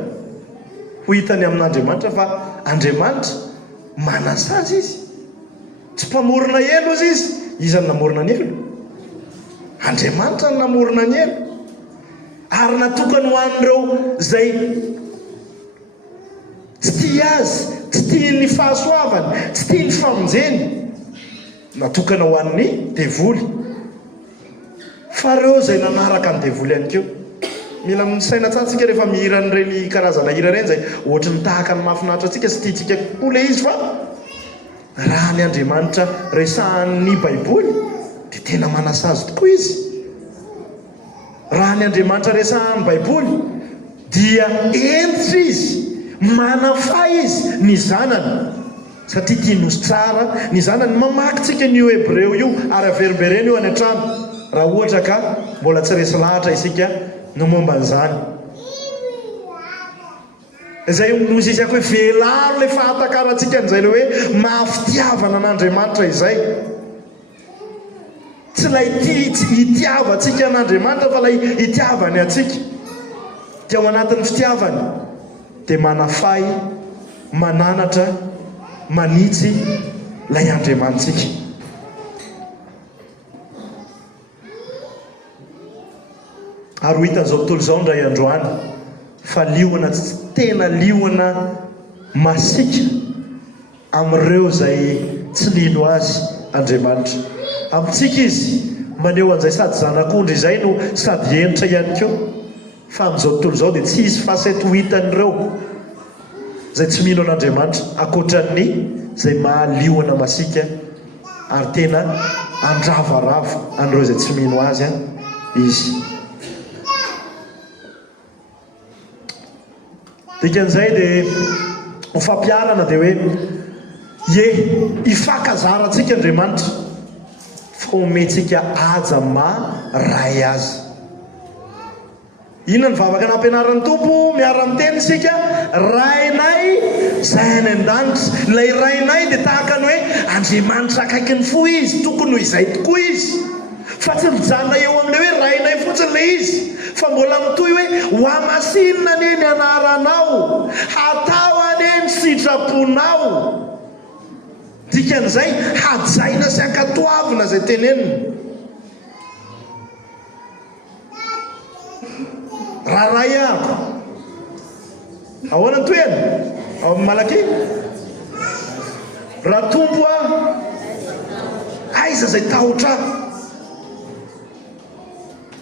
ho hitany amin'Andriamanitra fa Andriamanitra manasazy izy, tsy mpamorona elo izy. Iza ny namorona ny elo? Andriamanitra ny namorona ny elo. Ary natokany ho an'ireo izay tsy tia azy, tsy tia ny fahasoavany, tsy tia ny famonjeny, natokana ho an'ny devoly. Fa ireo izay nanaraka ny devoly ihany koa. Mila misaina tsantsika rehefa mihira n'ireny karazana hira ireny zay ohatry ny tahaka ny mahafinaritra antsika sy tiantsika kokoa le izy, fa raha ny Andriamanitra resahan'ny Baiboly dia tena manasazy tokoa izy. Raha ny Andriamanitra resahan'ny Baiboly dia entitra izy, manafay izy ny zanany, satria tia nosy tsara ny zanany. Mamakytsika n'io Hebreo io ary averimberena io any an-trano raha ohatra ka mbola tsy resy lahatra isika no momba an'izany. Izay nosisako hoe velaro le fahatakarantsika n'izay le hoe mahafitiavana an'Andriamanitra izay. Tsy lay hitiavantsika an'Andriamanitra fa lay hitiavany atsika. dia ao anatin'ny fitiavany dia manafay mananatra manitsy lay Andriamanitsika. Ary ho hitan'izao tontolo izao ndray androany fa liona tena liona masika amin'ireo izay tsy lino azy Andriamanitra. Amintsika izy maneho an'izay sady zanak'ondry izay no sady enitra ihany koa, fa amin'izao tontolo izao dia tsy hisy fahasaito ho hitan'ireo izay tsy mino an'Andriamanitra ankoatran'ny izay mahaliona masika ary tena andravarava an'ireo izay tsy mino azy izy. Dikan'izay dia ho fampiarana dia hoe ifakazarantsika Andriamanitra fa omentsika aja maray azy. Inona ny vavaka nampianaran'ny Tompo miara-miteny isika? Rainay izay any an-danitra. Ilay rainay dia tahaka ny hoe Andriamanitra akaiky ny fo izy, tokony ho izay tokoa izy, fa tsy mijanona eo amin'ilay hoe rainay fotsiny ilay izy, fa mbola mitohy hoe ho amasinina anie ny anaranao, hatao anie ny sitraponao. Dikan'izay hajaina sy ankatoavina izay tenenina. Raha ray ahako ahoana ny toeny ao amin'ny Malaky? Raha Tompo aiza izay tahotra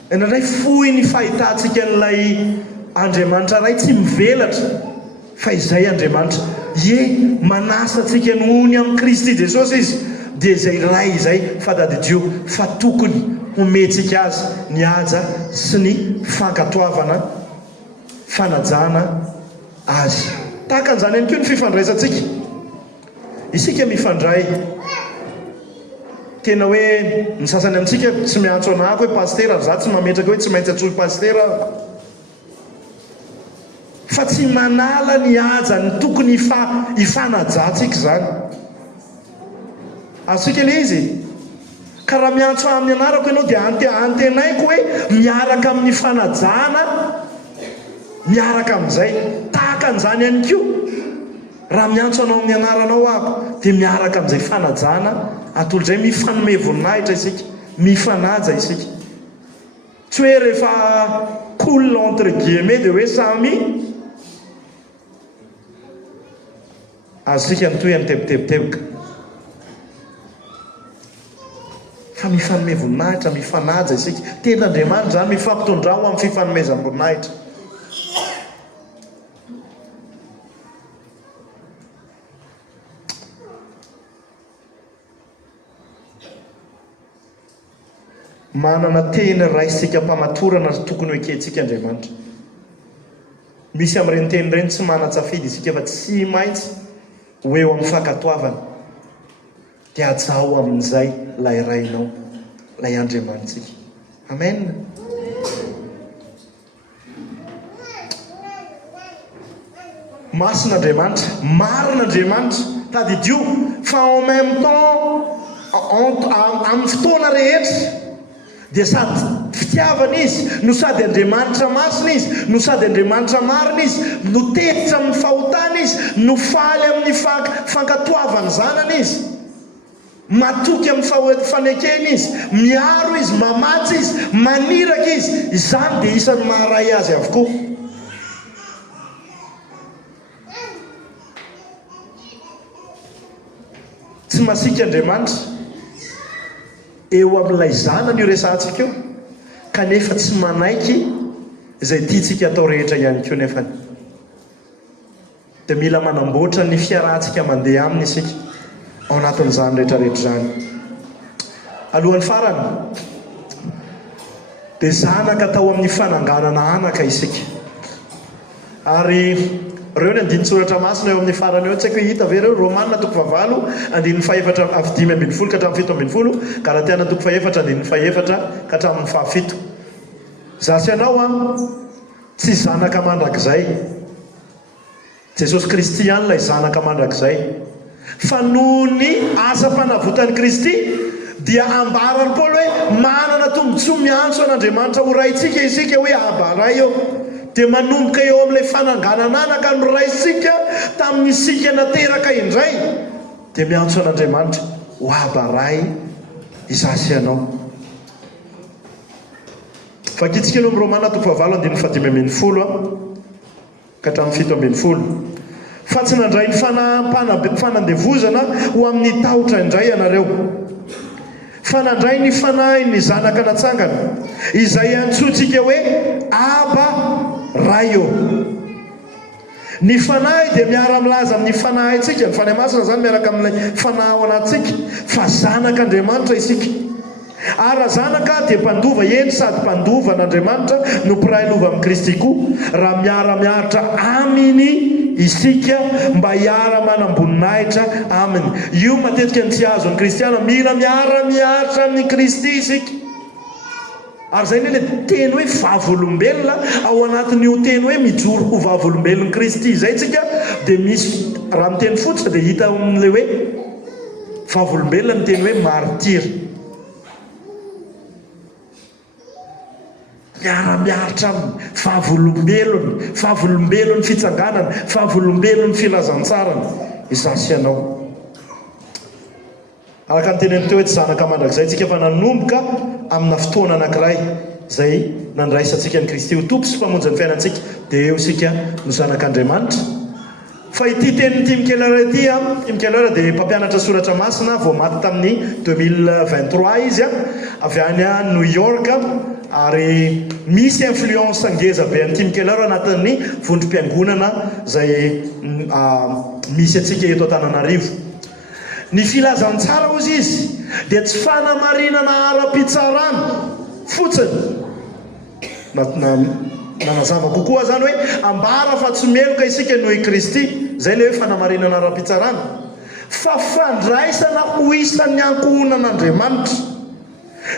indraindray fohy ny fahitantsika n'ilay Andriamanitra ray tsy mivelatra, fa izay Andriamanitra manasa antsika nohony amin'ny Kristy Jesosy izy, dia izay ray izay fadadidio fa tokony omentsika azy ny aja sy ny fankatoavana fanajana azy. Tahaka an'izany ihany koa ny fifandraisantsika. Isika mifandray tena hoe ny sasany amintsika tsy miantso anahako hoe pastera, za tsy mametraka hoe tsy maintsy atsoy pastera, fa tsy manala ny aja ny tokony ifanajantsika zany. Azontsika le izy ka raha miantso amin'ny anarako ianao dia antenaiko hoe miaraka amin'ny fanajana, miaraka amin'izay. Tahaka an'izany ihany koa raha miantso anao amin'ny anaranao ako dia miaraka amin'izay fanajana atolodray mifanome voninahitra isika, mifanaja isika. Tsy hoe rehefa cool entre guillemets dia hoe samy azontsika mitohy amin'ny teboteboteboka, fa mifanome voninahitra, mifanaja isika. Tena Andriamanitra zany mifampitondra ho amin'ny fifanomezam-boninahitra. Manana teny raisika mpamatorana tokony hoe kentsika Andriamanitra. Misy amin'ireny teny ireny tsy manan-tsafidy isika fa tsy maintsy ho eo amin'ny fankatoavana, dia ajaho amin'izay lay rainao, lay Andriamanitsika. Amen. Masin'Andriamanitra, marin'Andriamanitra tadidio, fa en même temps amin'ny fotoana rehetra dia sady fitiavana izy, no sady Andriamanitra masina izy, no sady Andriamanitra marina izy, no tetitra amin'ny fahotana izy, no faly amin'ny fankatoavany zanany izy, matoky amin'ny fanekena izy, miaro izy, mamatsy izy, maniraka izy. Izany dia isan'ny maharay azy avokoa. Tsy masika Andriamanitra eo amin'ilay zanany io resantsika eo, kanefa tsy manaiky izay tiantsika atao rehetra ihany koa nefany. Dia mila manamboatra ny fiarahantsika mandeha aminy isika ao anatin'izany rehetrarehetra zany. Alohan'ny farany dia zanaka tao amin'ny fananganana anaka isika. Ary reo ny andiny soratra masina eo amin'ny farany eo, tsy haiko hita ve reo? Romanina 8:5-5:12 ka hatramin'ny 7:12, Galatiana 4:4-4 ka hatramin'ny 7. Zasy ianao tsy zanaka mandrakizay, Jesosy Kristy ihany ilay zanaka mandrakizay, fa noho ny asa-panavotany Kristy dia ambarany Paoly hoe manana tombontsoa miantso an'Andriamanitra ho raintsika isika hoe abaray eo. dia manomboka eo amin'ilay fananganananaka no raisika tamin'ny isika nateraka indray dia miantso an'Andriamanitra ho abaray izasy ianao. Fakitsika elo amin'ny Romana 9:5-10 ka hatramin'ny 7-10. Fa tsy nandray ny fanandevozana ho amin'ny tahotra indray ianareo, fa nandray ny fanahy ny zanaka natsangana izay antsointsika hoe Aba Ray eo. Ny fanahy dia miara-milaza amin'ny fanahintsika, ny fanahy masina zany miaraka amin'ny fanahy ao anatsika, fa zanak'Andriamanitra isika. Ary zanaka dia mpandova eny sady mpandova an'Andriamanitra no mpiray lova amin'ny Kristy koa, raha miara-miaritra aminy isika mba hiara-manamboninahitra aminy. Io matetika ny tsy azon'ny kristiana, mila miara-miaritra amin'ny Kristy isika. Ary zay ny teny hoe vavolombelona ao anatin'io teny hoe mijoro ho vavolombelon'ny Kristy zay tsika dia misy raha miteny fotsiny dia hita amin'ilay hoe vavolombelona ny teny hoe martyr. Miara-miaritra aminy vavolombelony fitsanganana, vavolombelony filazantsarany izasy ianao. Araka ny teneny teo hoe tsy zanaka mandrakizay tsika fa nanomboka amina fotoana anankiray zay nandraisantsika ny Kristy ho tompo sy mpamonjy ny fiainantsika, dia eo isika no zanak'Andriamanitra. Fa ity tenin'ny Tim Keller dia mpampianatra soratra masina, vao maty tamin'ny 2023 izy avy any a New York, ary misy influence ngeza be an'ny Tim Keller anatin'ny vondrom-piangonana zay misy atsika eto Antananarivo. Ny filazantsara ozy izy dia tsy fanamarinana ara-pitsarana fotsiny, nanazava kokoa zany hoe ambara fa tsy meloka isika noho i Kristy, zay le hoe fanamarinana ara-pitsarana, fa fandraisana ho isan'ny ankohonan'Andriamanitra.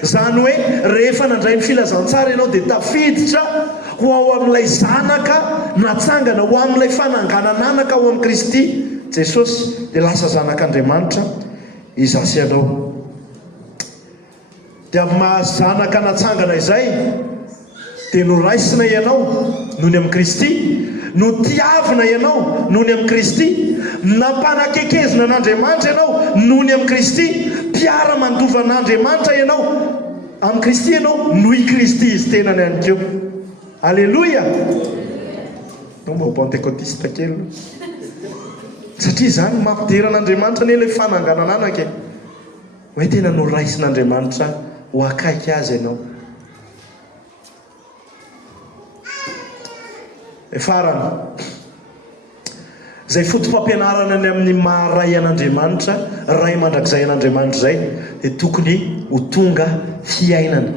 Zany hoe rehefa nandray ny filazantsara ianao dia tafiditra ho ao amin'ilay zanaka natsangana, ho amin'ilay fananganananaka ao amin'ny Kristy Jesosy, dia lasa zanak'Andriamanitra izasy ianao. Dia mahazanaka natsangana izay dia noraisina ianao noho ny amin'ny Kristy, no tiavina ianao noho ny amin'ny Kristy, nampanakekezina n'Andriamanitra ianao noho ny amin'ny Kristy, mpiara-mandova an'Andriamanitra ianao amin'ny Kristy, ianao noho i Kristy izy tenany ihany keo. Alleloia. Nomba pentekotista kely satria zany mampidera an'Andriamanitra ny ilay fananganananaka hoe tena noraisin'Andriamanitra ho akaiky azy ianao. Farany zay fotom-pampianarana ny amin'ny maharay an'Andriamanitra, ray mandrakizay an'Andriamanitra zay, dia tokony ho tonga fiainana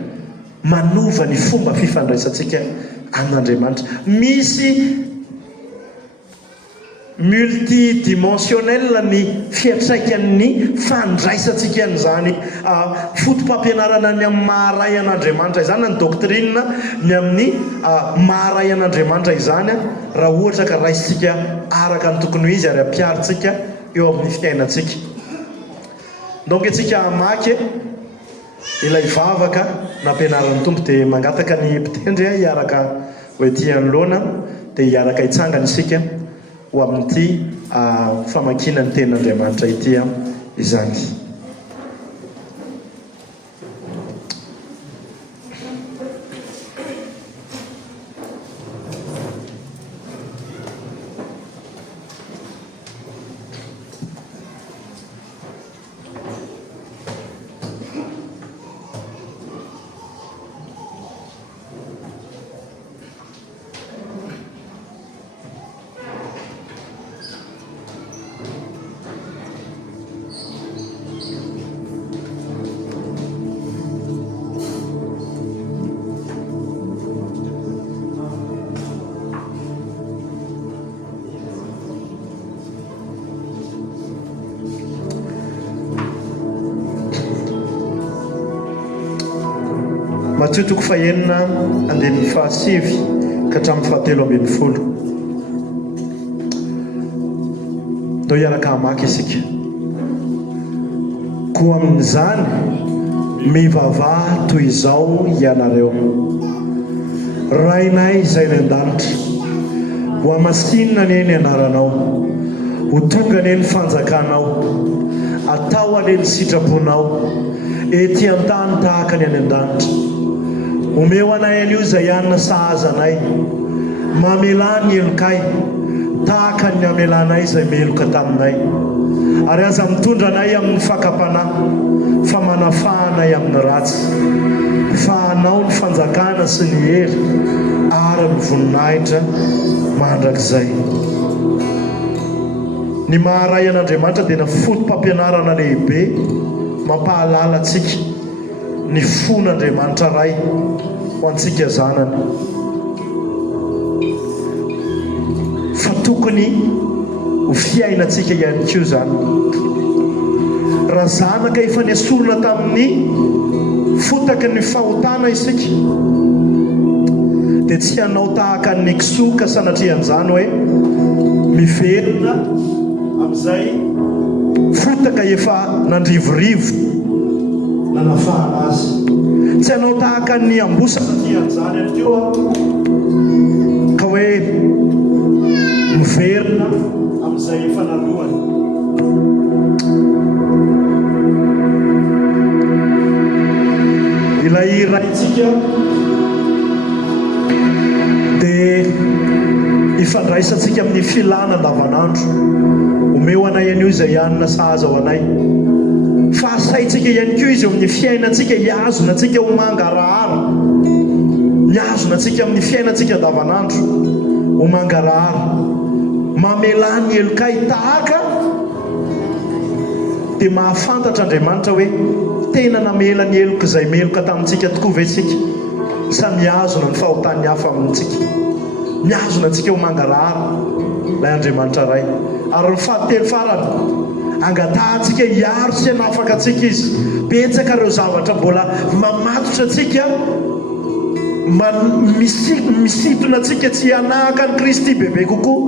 manova ny fomba fifandraisantsika amin'Andriamanitra. Misy multidimensionnel ny fiatraikan'ny fandraisantsika an'izany fotom-pampianarana ny amin'ny maharay an'Andriamanitra izany, ny doctrine ny amin'ny maharay an'Andriamanitra izany, raha ohatra ka raisitsika araka ny tokony ho izy ary ampiaritsika eo amin'ny fiainantsika. Donc antsika hamaky ilay vavaka nampianaran'ny tompo dia mangataka ny mpitendry hiaraka hoe ety anoloana dia hiaraka hitsangana isika ho amin'ity famakina ny tenin'Andriamanitra ity izany. Mateo 9:1-7 ka hatramin'ny 7:10. Ndao hiaraka hamaky isika. Koa amin'izany mivavaha toy izao ianareo, rainay izay ny an-danitra, ho amasinina ny eny anaranao, ho tonga ny eny fanjakanao, atao aleny sitraponao, ety an-tany tahaka ny any an-danitra. Omeo anay an'io izay anina sahazanay, mamelany elokay tahaka ny amelanay izay meloka taminay, ary aza mitondra anay amin'ny fakapanahy, fa manafahanay amin'ny ratsy, fa anao ny fanjakana sy ny hery ary ny voninahitra mandrakizay. Ny maharay an'Andriamanitra dia fotom-pampianarana lehibe mampahalala antsika ny fon'Andriamanitra ray ho antsika zanany, fa tokony ho fiainantsika ihany koa zany. Raha zanaka efa nesorona tamin'ny fotaky ny fahotana isika, dia tsy hanao tahaka ny kisoka sanatrian'izany hoe miverina amin'izay fotaka efa nandrivorivo nanafahana azy. Tsy hanao tahaka ny ambosana tian'izany any koa ka hoe miverina amin'izay efa nalohany. Ilay raintsika dia ifandraisantsika amin'ny filana andavanandro. Omeo anay an'io izay anina sahaza ho anay, fa asaitsika ihany koa izy eo amin'ny fiainantsika, hiazona antsika ho mangarahara, miazona antsika amin'ny fiainantsika andavanandro ho mangarahara, mamelany elokay tahaka, dia mahafantatra Andriamanitra hoe tena namela ny eloka izay meloka tamintsika tokoa ve tsika, sa miazona ny fahotany hafa amintsika, miazona antsika ho mangarahara ilay Andriamanitra ray. Ary ny fahatelo farany, angatahantsika hiaro sy hanafaka antsika izy. Betsaka ireo zavatra mbola mamatotra antsika, misintona antsika tsy hanahaka ny Kristy bebe kokoa.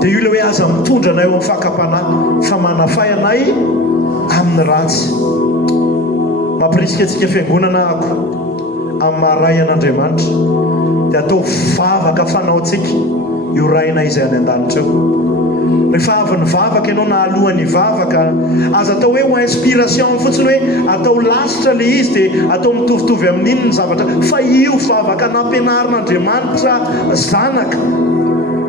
Dia io ilay hoe aza mitondra anay eo amin'ny fakapanahy, fa manafay anay amin'ny ratsy. Mampirisika antsika fiangonana ako amin'ny maharay an'Andriamanitra, dia atao vavaka fanaontsika io rainay izay any an-danitra eo. Rehefa avy ny vavaka ianao na alohan'ny vavaka, aza atao hoe ho inspiration fotsiny, hoe atao lasitra le izy dia atao mitovitovy amin'iny ny zavatra, fa io vavaka nampianarin'Andriamanitra zanaka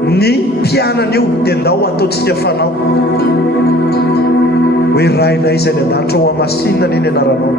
ny mpianana io dia ndao ataontsika fanao hoe rainay izay any an-danitra ho amasinina ny eny anaranao.